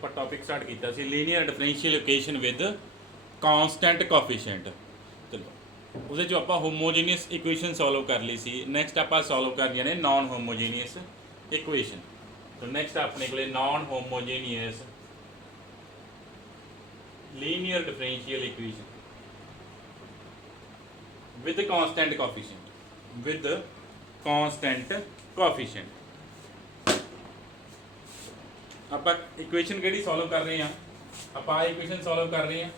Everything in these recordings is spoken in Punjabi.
ਆਪਾਂ ਟੌਪਿਕ ਸਟਾਰਟ ਕੀਤਾ ਸੀ linear differential equation with constant coefficient. ਚਲੋ ਉਹਦੇ 'ਚੋਂ ਆਪਾਂ ਹੋਮੋਜੀਨੀਅਸ ਇਕੁਏਸ਼ਨ ਸੋਲਵ ਕਰ ਲਈ ਸੀ। ਨੈਕਸਟ ਆਪਾਂ ਸੋਲਵ ਕਰਨੀਆਂ ਨੇ non homogeneous equation. So next ਆਪਣੇ ਕੋਲੇ non homogeneous linear differential equation with constant coefficient ਆਪਾਂ ਇਕੁਏਸ਼ਨ ਕਿਹੜੀ ਸੋਲਵ ਕਰ ਰਹੇ ਹਾਂ? ਆਪਾਂ ਇਕੁਏਸ਼ਨ ਸੋਲਵ ਕਰ ਰਹੇ ਹਾਂ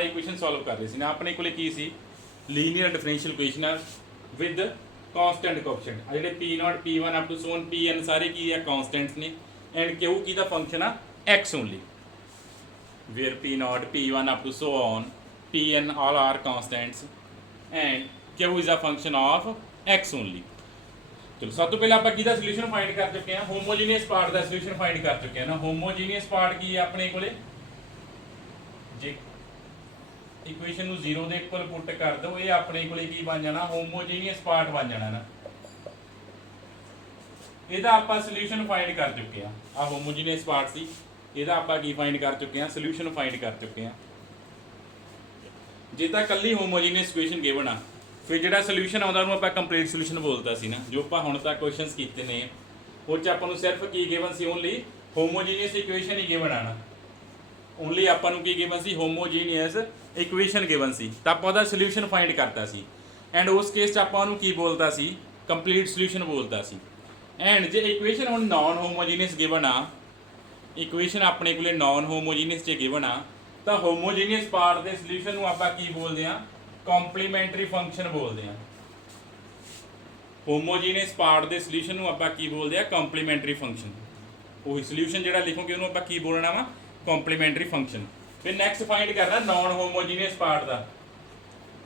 ਇਕੁਏਸ਼ਨ ਸੋਲਵ ਕਰ ਰਹੇ ਸੀ ਨਾ। ਆਪਣੇ ਕੋਲੇ ਕੀ ਸੀ? ਲੀਨੀਅਰ ਡਿਫਰੈਂਸ਼ੀਅਲ ਇਕੁਏਸ਼ਨ ਆ ਵਿਦ ਕਾਂਸਟੈਂਟ ਕੋਐਫੀਸ਼ੀਐਂਟ। ਆ ਜਿਹੜੇ P0 P1 up to so on Pn ਸਾਰੇ ਕੀ ਆ? ਕਾਂਸਟੈਂਟਸ ਨੇ। ਐਂਡ Q ਕੀ ਦਾ ਫੰਕਸ਼ਨ ਆ? x only, where P0 P1 up to so on Pn all are constants and Q is a function of x only। ਚਲੋ ਸਭ ਤੋਂ ਪਹਿਲਾਂ ਆਪਾਂ ਕਿਹਦਾ ਸੋਲੂਸ਼ਨ ਫਾਈਂਡ ਕਰ ਚੁੱਕੇ ਹਾਂ? ਹੋਮੋਜੀਨੀਅਸ ਪਾਰਟ ਦਾ ਸੋਲੂਸ਼ਨ ਫਾਈਂਡ ਕਰ ਚੁੱਕੇ ਹਾਂ ਨਾ। ਹੋਮੋਜੀਨੀਅਸ ਪਾਰਟ ਕੀ ਹੈ ਆਪਣੇ ਕੋਲੇ? ਜੇ ਇਕੁਏਸ਼ਨ ਨੂੰ 0 ਦੇ ਇਕੁਅਲ ਪੁੱਟ ਕਰ ਦਿਓ, ਇਹ ਆਪਣੇ ਕੋਲੇ ਕੀ ਬਣ ਜਾਣਾ? ਹੋਮੋਜੀਨੀਅਸ ਪਾਰਟ ਬਣ ਜਾਣਾ ਨਾ। ਇਹਦਾ ਆਪਾਂ ਸੋਲੂਸ਼ਨ ਫਾਈਂਡ ਕਰ ਚੁੱਕੇ ਹਾਂ। ਆ ਹੋਮੋਜੀਨੀਅਸ ਪਾਰਟ ਸੀ, ਇਹਦਾ ਆਪਾਂ ਕੀ ਫਾਈਂਡ ਕਰ ਚੁੱਕੇ ਹਾਂ? ਸੋਲੂਸ਼ਨ ਫਾਈਂਡ ਕਰ ਚੁੱਕੇ ਹਾਂ। ਜੇ ਤਾਂ ਕੱਲੀ ਹੋਮੋਜੀਨੀਅਸ ਇਕੁਏਸ਼ਨ ਗਿਵਨ ਆ, ਫਿਰ ਜਿਹੜਾ ਸੋਲੂਸ਼ਨ ਆਉਂਦਾ ਉਹਨੂੰ ਆਪਾਂ ਕੰਪਲੀਟ ਸੋਲੂਸ਼ਨ ਬੋਲਦਾ ਸੀ ਨਾ। ਜੋ ਆਪਾਂ ਹੁਣ ਤੱਕ ਕੁਐਸਚਨਸ ਕੀਤੇ ਨੇ ਉਹ 'ਚ ਆਪਾਂ ਨੂੰ ਸਿਰਫ ਕੀ ਗਿਵਨ ਸੀ? ਓਨਲੀ ਹੋਮੋਜੀਨੀਅਸ ਇਕੁਏਸ਼ਨ ਹੀ ਗਿਵਨ ਆ ਨਾ। ਓਨਲੀ ਆਪਾਂ ਨੂੰ ਕੀ ਗਿਵਨ ਸੀ? ਹੋਮੋਜੀਨੀਅਸ ਇਕੁਏਸ਼ਨ ਗਿਵਨ ਸੀ, ਤਾਂ ਆਪਾਂ ਉਹਦਾ ਸੋਲੂਸ਼ਨ ਫਾਈਂਡ ਕਰਤਾ ਸੀ। ਐਂਡ ਉਸ ਕੇਸ 'ਚ ਆਪਾਂ ਉਹਨੂੰ ਕੀ ਬੋਲਦਾ ਸੀ? ਕੰਪਲੀਟ ਸੋਲੂਸ਼ਨ ਬੋਲਦਾ ਸੀ। ਐਂਡ ਜੇ ਇਕੁਏਸ਼ਨ ਹੁਣ ਨਾਨ ਹੋਮੋਜੀਨੀਅਸ ਗਿਵਨ ਆ, ਇਕੁਏਸ਼ਨ ਆਪਣੇ ਕੋਲੇ ਨਾਨ ਹੋਮੋਜੀਨੀਅਸ ਜੇ ਗਿਵਨ ਆ, ਤਾਂ ਹੋਮੋਜੀਨੀਅਸ ਪਾਰਟ ਦੇ ਸੋਲੂਸ਼ਨ ਨੂੰ ਆਪਾਂ ਕੀ ਬੋਲਦੇ ਆ? ਕੰਪਲੀਮੈਂਟਰੀ ਫੰਕਸ਼ਨ ਬੋਲਦੇ ਆ। ਹੋਮੋਜੀਨੀਅਸ ਪਾਰਟ ਦੇ ਸੋਲੂਸ਼ਨ ਨੂੰ ਆਪਾਂ ਕੀ ਬੋਲਦੇ ਆ? Complimentary function. ਉਹੀ ਸੋਲੂਸ਼ਨ ਜਿਹੜਾ ਲਿਖੋਗੇ ਉਹਨੂੰ ਆਪਾਂ ਕੀ ਬੋਲਣਾ ਵਾ? Complementary function. ਫਿਰ ਨੈਕਸਟ ਫਾਈਂਡ ਕਰਨਾ ਨਾਨ ਹੋਮੋਜੀਨੀਅਸ ਪਾਰਟ ਦਾ।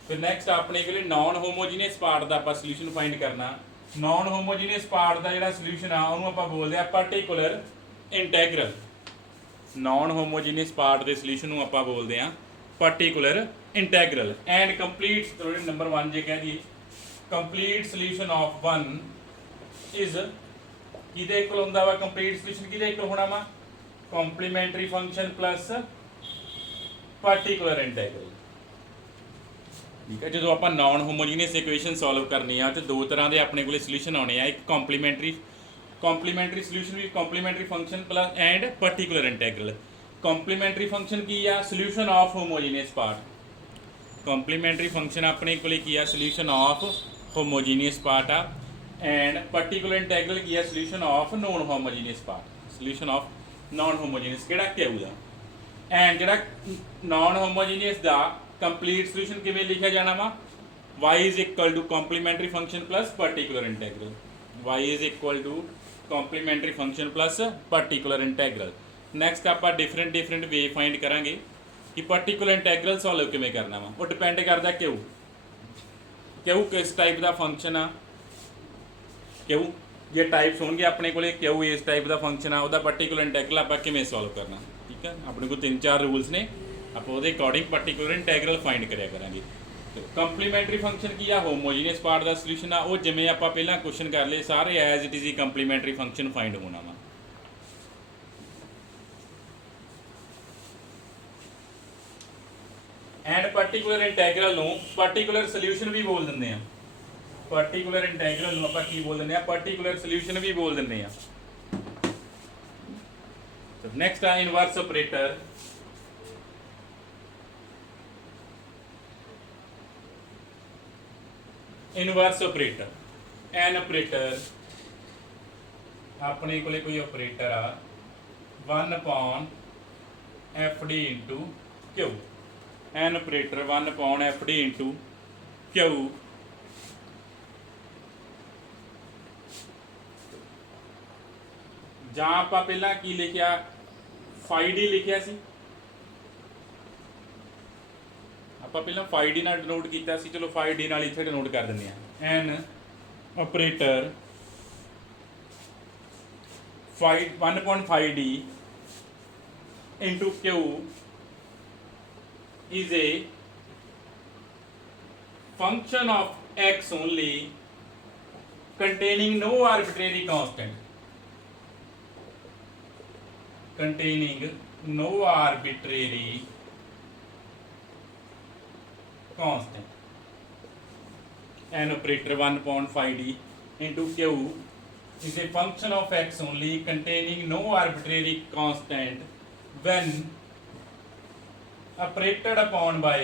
ਫਿਰ ਨੈਕਸਟ ਆਪਣੇ ਕੋਲੇ ਨਾਨ ਹੋਮੋਜੀਨੀਅਸ ਪਾਰਟ ਦਾ ਆਪਾਂ ਸੋਲੂਸ਼ਨ ਫਾਈਂਡ ਕਰਨਾ। ਨਾਨ ਹੋਮੋਜੀਨੀਅਸ ਪਾਰਟ ਦਾ ਜਿਹੜਾ ਸੋਲੂਸ਼ਨ ਆ ਉਹਨੂੰ ਆਪਾਂ ਬੋਲਦੇ ਆ particular integral. Non homogeneous part ਦੇ ਸੋਲੂਸ਼ਨ ਨੂੰ ਆਪਾਂ ਬੋਲਦੇ ਆ particular integral. And complete number 1 ਜੇ ਕਹਿ ਦਈਏ, ਕੰਪਲੀਟ ਸੋਲੂਸ਼ਨ ਆਫ 1 ਇਜ਼ ਕਿਹਦੇ ਇਕੁਅਲ ਹੁੰਦਾ ਵਾ? ਕੰਪਲੀਟ ਸੋਲੂਸ਼ਨ ਕਿਹਦੇ ਇਕੁਅਲ ਹੋਣਾ ਵਾ? Complementary function plus particular integral. ਠੀਕ ਹੈ। ਜਦੋਂ ਆਪਾਂ ਨਾਨ ਹੋਮੋਜੀਨੀਅਸ ਇਕੁਏਸ਼ਨ ਸੋਲਵ ਕਰਨੀ ਆ ਤੇ ਦੋ ਤਰ੍ਹਾਂ ਦੇ ਆਪਣੇ ਕੋਲੇ ਸੋਲੂਸ਼ਨ ਆਉਣੇ ਆ। ਇੱਕ ਕੰਪਲੀਮੈਂਟਰੀ ਸੋਲੂਸ਼ਨ ਵੀ complementary function plus and particular integral. Complementary function ਕੀ ਆ? Solution of homogeneous part. Complementary function ਆਪਣੇ ਕੋਲੇ ਕੀ ਆ? ਸੋਲੂਸ਼ਨ ਆਫ ਹੋਮੋਜੀਨੀਅਸ ਪਾਰਟ ਆ। ਐਂਡ ਪਾਰਟੀਕੂਲਰ ਇੰਟੈਗਰਲ ਕੀ ਆ? Solution of non homogeneous part. Solution of non homogeneous ਕਿਹੜਾ? Q ਦਾ। ਐਂਡ ਜਿਹੜਾ ਨਾਨ ਹੋਮੋਜੀਨੀਅਸ ਦਾ ਕੰਪਲੀਟ ਸੋਲੂਸ਼ਨ ਕਿਵੇਂ ਲਿਖਿਆ ਜਾਣਾ ਵਾ? y is equal to complementary function plus particular integral। y is equal to complementary function plus particular integral। Next ਆਪਾਂ ਡਿਫਰੈਂਟ ਵੇ ਫਾਈਂਡ ਕਰਾਂਗੇ ਕਿ ਪਾਰਟੀਕੂਲਰ ਇੰਟੈਗਰਲ ਸੋਲਵ ਕਿਵੇਂ ਕਰਨਾ ਵਾ। ਉਹ ਡਿਪੈਂਡ ਕਰਦਾ Q ਕਿਸ ਟਾਈਪ ਦਾ ਫੰਕਸ਼ਨ ਆ। Q ਜੇ ਟਾਈਪਸ ਹੋਣਗੇ ਆਪਣੇ ਕੋਲੇ, Q ਇਸ ਟਾਈਪ ਦਾ ਫੰਕਸ਼ਨ ਆ, ਉਹਦਾ ਪਾਰਟੀਕੂਲਰ ਇੰਟੈਗਰਲ ਆਪਾਂ ਕਿਵੇਂ ਸੋਲਵ ਕਰਨਾ। ਠੀਕ ਹੈ। ਆਪਣੇ ਕੋਲ 3-4 ਰੂਲਸ ਨੇ, ਆਪਾਂ ਉਹਦੇ ਅਕੋਰਡਿੰਗ ਪਾਰਟੀਕੂਲਰ ਇੰਟੈਗਰਲ ਫਾਈਂਡ ਕਰਿਆ ਕਰਾਂਗੇ। ਕੰਪਲੀਮੈਂਟਰੀ ਫੰਕਸ਼ਨ ਕੀ ਆ? ਹੋਮੋਜੀਨੀਅਸ ਪਾਰਟ ਦਾ ਸੋਲੂਸ਼ਨ ਆ। ਉਹ ਜਿਵੇਂ ਆਪਾਂ ਪਹਿਲਾਂ ਕੁਐਸਚਨ ਕਰ ਲਏ ਸਾਰੇ as it is he complimentary function find ਹੋਣਾ ਵਾ। ਐਂਡ ਪਾਰਟੀਕੂਲਰ ਇੰਟੈਗਰਲ ਨੂੰ ਪਾਰਟੀਕੂਲਰ ਸੋਲੂਸ਼ਨ ਵੀ ਬੋਲ ਦਿੰਦੇ ਆ। ਪਾਰਟੀਕੂਲਰ ਇੰਟੈਗਰਲ ਨੂੰ ਆਪਾਂ ਕੀ ਬੋਲ ਦਿੰਦੇ ਆ? ਪਾਰਟੀਕੂਲਰ ਸੋਲੂਸ਼ਨ ਵੀ ਬੋਲ ਦਿੰਦੇ ਆ। ਨੈਕਸਟ ਆ inverse operator. Inverse operator. An operator ਆਪਣੇ ਕੋਲੇ ਕੋਈ ਆਪਰੇਟਰ ਆ 1/fd into Q। An operator 1/fd into Q ਜਾਂ ਆਪਾਂ ਪਹਿਲਾਂ ਕੀ ਲਿਖਿਆ? φd ਲਿਖਿਆ ਸੀ। ਆਪਾਂ ਪਹਿਲਾਂ φd ਨਾਲ ਡਿਨੋਟ ਕੀਤਾ ਸੀ। ਚਲੋ φd ਨਾਲ ਇੱਥੇ ਡਿਨੋਟ ਕਰ ਦਿੰਦੇ ਆ। ਐਨ operator 1/φd into Q is a function of x only containing no arbitrary constant, containing no arbitrary constant. An operator 1 upon phi d into q is a function of x only containing no arbitrary constant when operated upon by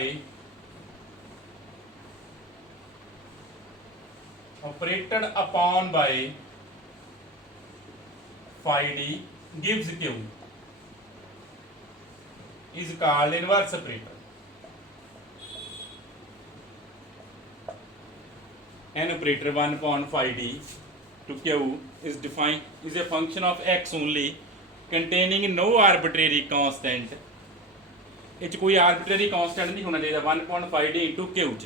phi d gives q is called inverse operator. An operator 1 upon phi d to q is defined is a function of x only containing no arbitrary constant. ਇਹ 'ਚ ਕੋਈ arbitrary constant नहीं होना चाहिए. 1 upon phi d into q च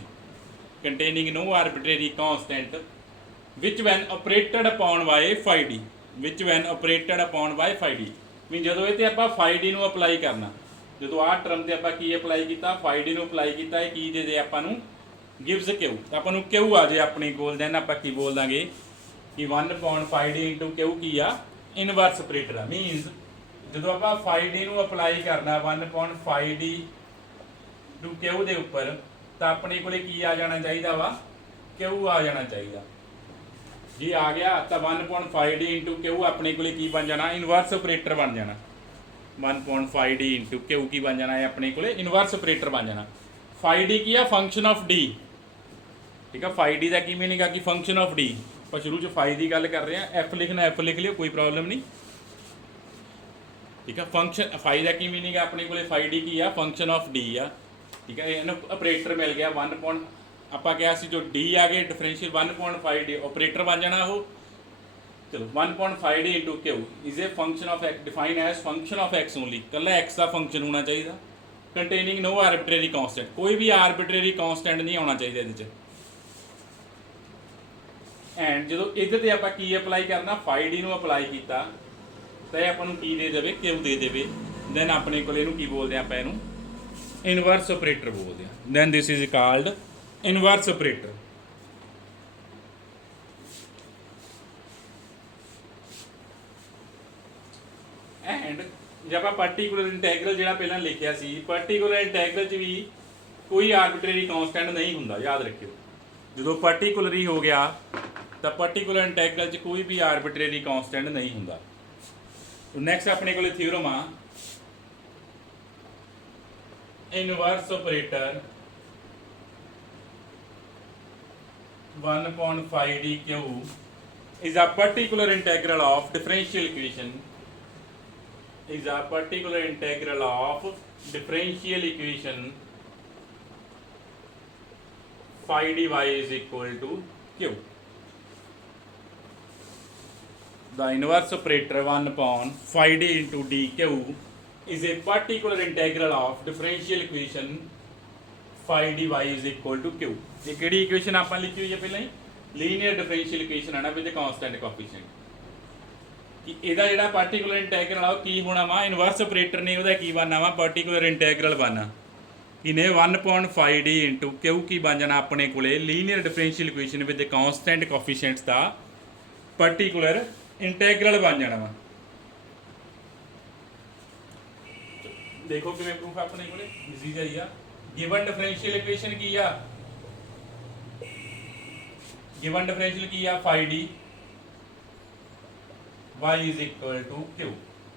containing no arbitrary constant which when operated upon by phi d, which when operated upon by phi d mean ਜਦੋਂ ਇਹ ਤੇ ਆਪਾਂ phi d ਨੂੰ ਅਪਲਾਈ ਕਰਨਾ, ਜਦੋਂ ਆਹ ਟਰਮ ਤੇ ਆਪਾਂ ਕੀ ਅਪਲਾਈ ਕੀਤਾ, phi d ਨੂੰ ਅਪਲਾਈ ਕੀਤਾ, ਇਹ ਕੀ ਦੇ ਦੇ ਆਪਾਂ ਨੂੰ gives q, ਤਾਂ ਆਪਾਂ ਨੂੰ q ਆ ਜੇ ਆਪਣੇ ਕੋਲ, ਦੈਨ ਆਪਾਂ ਕੀ ਬੋਲ ਦਾਂਗੇ ਕਿ 1 upon phi d into q ਕੀ ਆ, ਇਨਵਰਸ ਆਪਰੇਟਰ ਆ. ਮੀਨਸ ਜਦੋਂ ਆਪਾਂ phi d ਨੂੰ ਅਪਲਾਈ ਕਰਨਾ 1 upon phi d to q ਦੇ ਉੱਪਰ, ਤਾਂ ਆਪਣੇ ਕੋਲੇ ਕੀ ਆ ਜਾਣਾ ਚਾਹੀਦਾ ਵਾ, q ਆ ਜਾਣਾ ਚਾਹੀਦਾ. ਜੇ ਆ ਗਿਆ ਤਾਂ 1 upon phi d into q ਆਪਣੇ ਕੋਲੇ ਕੀ ਬਣ ਜਾਣਾ, ਇਨਵਰਸ ਆਪਰੇਟਰ ਬਣ ਜਾਣਾ. 1 upon phi d into q ਕੀ ਬਣ ਜਾਣਾ ਹੈ ਆਪਣੇ ਕੋਲੇ, ਇਨਵਰਸ ਆਪਰੇਟਰ ਬਣ ਜਾਣਾ. phi d ਕੀ ਆ, ਫੰਕਸ਼ਨ ਆਫ d. ਠੀਕ ਆ, phi d ਦਾ ਕੀ ਮੀਨਿੰਗ ਆ ਕਿ ਫੰਕਸ਼ਨ ਆਫ d. ਆਪਾਂ ਸ਼ੁਰੂ ਚ phi ਦੀ ਗੱਲ ਕਰ ਰਹੇ ਆ, f ਲਿਖਣਾ f ਲਿਖ ਲਿਓ, ਕੋਈ ਪ੍ਰੋਬਲਮ ਨਹੀਂ. ਠੀਕ ਆ, ਫੰਕਸ਼ਨ phi ਦਾ ਕੀ ਮੀਨਿੰਗ ਆ ਆਪਣੇ ਕੋਲੇ, phi d ਕੀ ਆ, ਫੰਕਸ਼ਨ ਆਫ d ਆ. ਠੀਕ ਹੈ, ਇਹਨੂੰ ਆਪਰੇਟਰ ਮਿਲ ਗਿਆ 1 upon, ਆਪਾਂ ਕਿਹਾ ਸੀ ਜੋ d ਆ ਗਏ differential 1 upon phi d operator ਬਣ ਜਾਣਾ ਉਹ. ਚਲੋ 1 upon phi d into q is a function of x defined as function of x only, ਕੱਲਾ x ਦਾ ਫੰਕਸ਼ਨ ਹੋਣਾ ਚਾਹੀਦਾ, containing no arbitrary constant, ਕੋਈ ਵੀ arbitrary constant ਨਹੀਂ ਆਉਣਾ ਚਾਹੀਦਾ ਇਹਦੇ 'ਚ. ਐਂਡ ਜਦੋਂ ਇਹਦੇ ਤੇ ਆਪਾਂ ਕੀ ਅਪਲਾਈ ਕਰਨਾ, phi d ਨੂੰ ਅਪਲਾਈ ਕੀਤਾ ਤਾਂ ਇਹ ਆਪਾਂ ਨੂੰ ਕੀ ਦੇ ਦੇਵੇ, q ਦੇ ਦੇਵੇ. ਦੈਨ ਆਪਣੇ ਕੋਲ ਇਹਨੂੰ ਕੀ ਬੋਲਦੇ ਆਪਾਂ, ਇਹਨੂੰ ਇਨਵਰਸ ਆਪਰੇਟਰ ਬੋਲਦੇ ਆ. Then this is called inverse operator. And ਜੇ ਆਪਾਂ ਪਾਰਟੀਕੂਲਰ ਇੰਟੈਗਰਲ ਜਿਹੜਾ ਪਹਿਲਾਂ ਲਿਖਿਆ ਸੀ, ਪਾਰਟੀਕੂਲਰ ਇੰਟੈਗਰਲ 'ਚ ਵੀ ਕੋਈ ਆਰਬਿਟਰੀ ਕੌਨਸਟੈਂਟ ਨਹੀਂ ਹੁੰਦਾ, ਯਾਦ ਰੱਖਿਓ. ਜਦੋਂ ਪਾਰਟੀਕੂਲਰ ਹੀ ਹੋ ਗਿਆ ਤਾਂ ਪਾਰਟੀਕੂਲਰ ਇੰਟੈਗਰਲ 'ਚ ਕੋਈ ਵੀ ਆਰਬਿਟਰੀ ਕੌਨਸਟੈਂਟ ਨਹੀਂ ਹੁੰਦਾ. ਨੈਕਸਟ ਆਪਣੇ ਕੋਲ ਥਿਊਰਮ ਆ, inverse operator 1 upon phi d q is a particular integral of differential equation, is a particular integral of differential equation phi dy is equal to q. The inverse operator 1 upon phi d into dq is a particular integral of differential equation phi dy is equal to q. ਇਹ ਕਿਹੜੀ ਇਕੁਏਸ਼ਨ ਆਪਾਂ ਲਿਖੀ ਹੋਈ ਹੈ ਪਹਿਲਾਂ ਹੀ, ਲੀਨੀਅਰ ਡਿਫਰੈਂਸ਼ੀਅਲ ਇਕੁਏਸ਼ਨ ਹੈ ਨਾ ਵਿਦ ਕਾਂਸਟੈਂਟ ਕੋਐਫੀਸ਼ੀਐਂਟ. ਕਿ ਇਹਦਾ ਜਿਹੜਾ ਪਾਰਟੀਕੂਲਰ ਇੰਟੈਗਰਲ ਆ ਉਹ ਕੀ ਹੋਣਾ ਵਾ, ਇਨਵਰਸ ਆਪਰੇਟਰ ਨੇ ਉਹਦਾ ਕੀ ਬਣਨਾ ਵਾ, ਪਾਰਟੀਕੂਲਰ ਇੰਟੈਗਰਲ ਬਣਨਾ. ਇਹਨੇ 1 upon phi d into q ਕੀ ਬਣ ਜਾਣਾ ਆਪਣੇ ਕੋਲੇ, linear differential equation with constant coefficients ਦਾ ਪਾਰਟੀਕੂਲਰ ਇੰਟੈਗਰਲ ਬਣ ਜਾਣਾ ਵਾ. ਦੇਖੋ ਕਿਵੇਂ ਪ੍ਰੂਫ ਆਪਣੇ ਕੋਲੇ ਇਜ਼ੀ ਜਿਹਾ ਆ. ਗਿਵਨ ਡਿਫਰੈਂਸ਼ੀਅਲ ਇਕੁਏਸ਼ਨ ਕੀ ਆ, ਗਿਵਨ ਡਿਫਰੈਂਸ਼ੀਅਲ ਕੀ ਆ, phi d y is equal to q.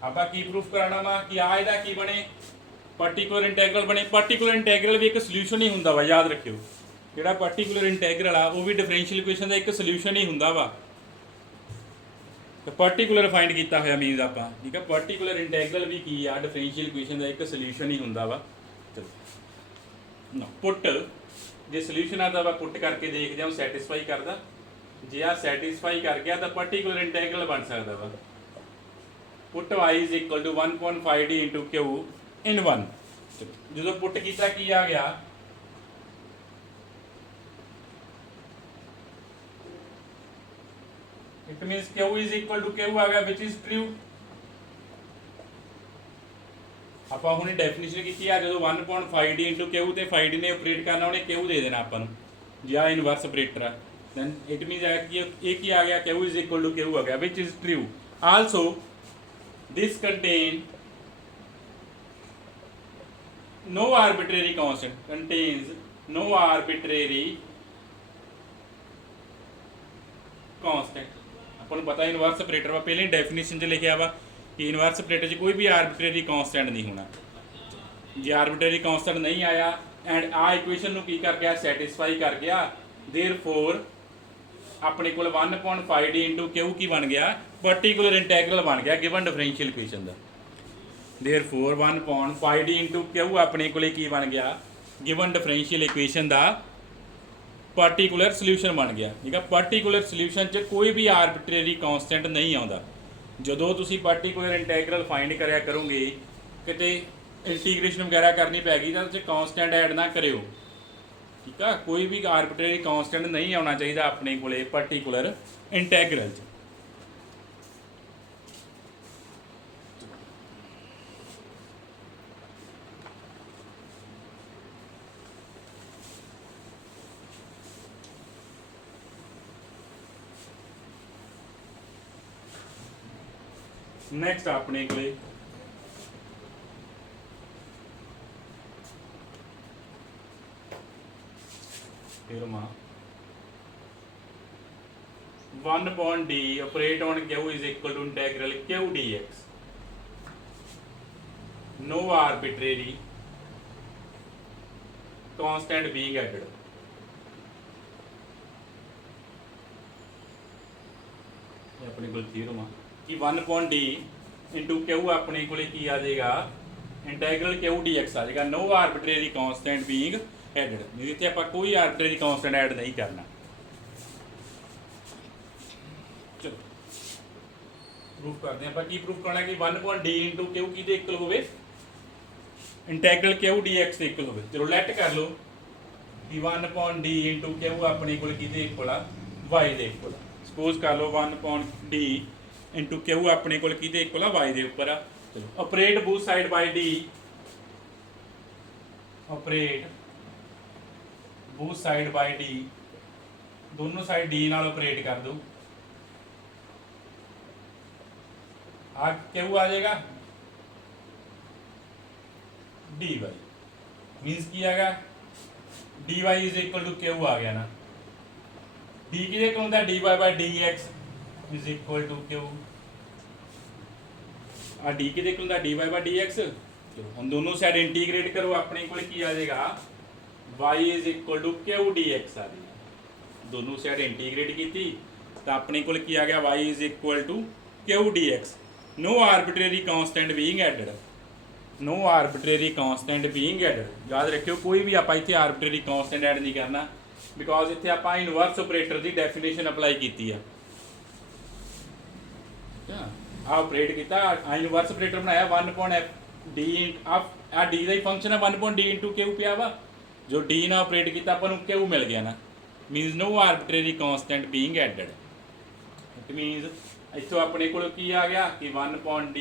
ਆਪਾਂ ਕੀ ਪ੍ਰੂਫ ਕਰਾਣਾ ਵਾ ਕਿ ਆ ਇਹਦਾ ਕੀ ਬਣੇ, ਪਾਰਟੀਕੂਲਰ ਇੰਟੈਗਰਲ ਬਣੇ. ਪਾਰਟੀਕੂਲਰ ਇੰਟੈਗਰਲ ਵੀ ਇੱਕ ਸੋਲੂਸ਼ਨ ਹੀ ਹੁੰਦਾ ਵਾ, ਯਾਦ ਰੱਖਿਓ. ਜਿਹੜਾ ਪਾਰਟੀਕੂਲਰ ਇੰਟੈਗਰਲ ਆ ਉਹ ਵੀ ਡਿਫਰੈਂਸ਼ੀਅਲ ਇਕੁਏਸ਼ਨ ਦਾ ਇੱਕ ਸੋਲੂਸ਼ਨ ਹੀ ਹੁੰਦਾ ਵਾ. ਤੇ ਪਾਰਟੀਕੂਲਰ ਫਾਈਂਡ ਕੀਤਾ ਹੋਇਆ ਮੀਨਸ ਆਪਾਂ, ਠੀਕ ਆ, ਪਾਰਟੀਕੂਲਰ ਇੰਟੈਗਰਲ ਵੀ ਕੀ ਆ, ਡਿਫਰੈਂਸ਼ੀਅਲ ਇਕੁਏਸ਼ਨ ਦਾ ਇੱਕ ਸੋਲੂਸ਼ਨ ਹੀ ਹੁੰਦਾ ਵਾ. ਚਲੋ ਨਾ ਪੁੱਟ, ਜੇ ਸੋਲੂਸ਼ਨ ਆ ਤਾਂ ਆਪਾਂ ਪੁੱਟ ਕਰਕੇ ਦੇਖਦੇ ਹਾਂ ਉਹ ਸੈਟੀਸਫਾਈ ਕਰਦਾ. ਜੇ ਆ ਸੈਟੀਸਫਾਈ ਕਰ ਗਿਆ ਤਾਂ ਪਾਰਟੀਕੂਲਰ ਇੰਟੈਗਰਲ ਬਣ ਸਕਦਾ ਵਾ. ਪੁੱਟ y is equal to 1 upon phi d into q in 1. ਜਦੋਂ ਪੁੱਟ ਕੀਤਾ ਕੀ ਆ ਗਿਆ, it means q is equal to q ਆ ਗਿਆ which is true. ਆਪਾਂ ਹੁਣੇ ਡੈਫੀਨੇਸ਼ਨ ਕੀਤੀ ਆ, ਜਦੋਂ 1 upon phi d into q ਤੇ phi d ਨੇ ਆਪਰੇਟ ਕਰਨਾ ਉਹਨੇ q ਦੇ ਦੇਣਾ ਆਪਾਂ ਨੂੰ. या इनवर्स ऑपरेटर है, then it means that कि एक ही आ गया Q is equal to Q आ गया, which is true. Also this contain no arbitrary constant, contains no arbitrary constant. अपन पता इनवर्स ऑपरेटर वा पहले डेफिनेशन च लिखा वा कि इनवर्स ऑपरेटर च कोई भी आर्बिट्रेरी कॉन्स्टेंट नहीं होना, जे आर्बिट्रेरी कॉन्स्टेंट नहीं आया एंड आ इक्वेशन नूं की कर गया, सैटिस्फाई कर गया, देयरफॉर अपने को 1/5 d इंटू क्यू की बन गया, पर्टिकुलर इंटैग्रल बन गया गिवन डिफरेंशियल इक्वेशन का। देयरफॉर 1/5 d इंटू क्यू अपने को की बन गया, गिवन डिफरेंशियल इक्वेशन का पर्टिकुलर सल्यूशन बन गया। ठीक है, पर्टिकुलर सल्यूशन च कोई भी आर्बिट्रेरी कॉन्स्टेंट नहीं आता। जो तुसी पर्टिकुलर इंटैग्रल फाइंड करया करोगे, किते इंटीग्रेशन वगैरह करनी पैगी तो कॉन्स्टेंट ऐड ना करो। ठीक है, कोई भी आर्बिट्रेरी कॉन्स्टेंट नहीं आना चाहिए अपने को पर्टिकुलर इंटैग्रल च। नेक्स्ट अपने को theorem 1/d operate on Q is equal to integral Q dx. No arbitrary constant being added. अपने को थ्योरम कि 1/d इंटू Q अपने को की आ जाएगा, इंटैग्रल Q dx आ जाएगा, no arbitrary constant being added. नहीं तो आप कोई आर्बिट्रेरी कॉन्स्टेंट ऐड नहीं करना। चलो प्रूफ करते हैं। आप की प्रूफ करना कि 1/d इंटू क्यू की इक्वल होवे, इंटैग्रल क्यू dx इक्वल होवे। चलो लेट कर लो कि 1/d इंटू क्यू अपने को की इक्वल आ y दे इक्वल। सपोज कर लो 1/d इंटू क्यू अपने को की इक्वल आ y दे उपर आ। चलो operate both side by d, operate both side by d, दोनों साइड d नाल ऑपरेट कर दो। आ क्यू आ जाएगा dy, मीन्स की आएगा dy is equal to Q आ गया ना। d की जगह होता है dy बाय dx is equal to Q. आ d की जगह होता है dy बाय dx। चलो हम दोनों साइड इंटीग्रेट करो, अपने को की आ जाएगा y is equal to Q dx आ जाएगा। दोनों साइड इंटीग्रेट की तो अपने को की आ गया y is equal to Q dx। No arbitrary constant being added, no arbitrary constant being added. याद रखियो कोई भी आप इतने आर्बिट्रेरी कॉन्स्टेंट ऐड नहीं करना, बिकॉज इतने आप इनवर्स ऑपरेटर की डेफिनेशन अप्लाई की है। ऑपरेट किया इनवर्स ऑपरेटर बनाया 1/d आ d का ही फंक्शन है 1/d इंटू क्यू पिया वा, जो d ना ऑपरेट किया अपन क्यू मिल गया ना। Means no arbitrary constant being added. It means इतों अपने को की आ गया कि 1/d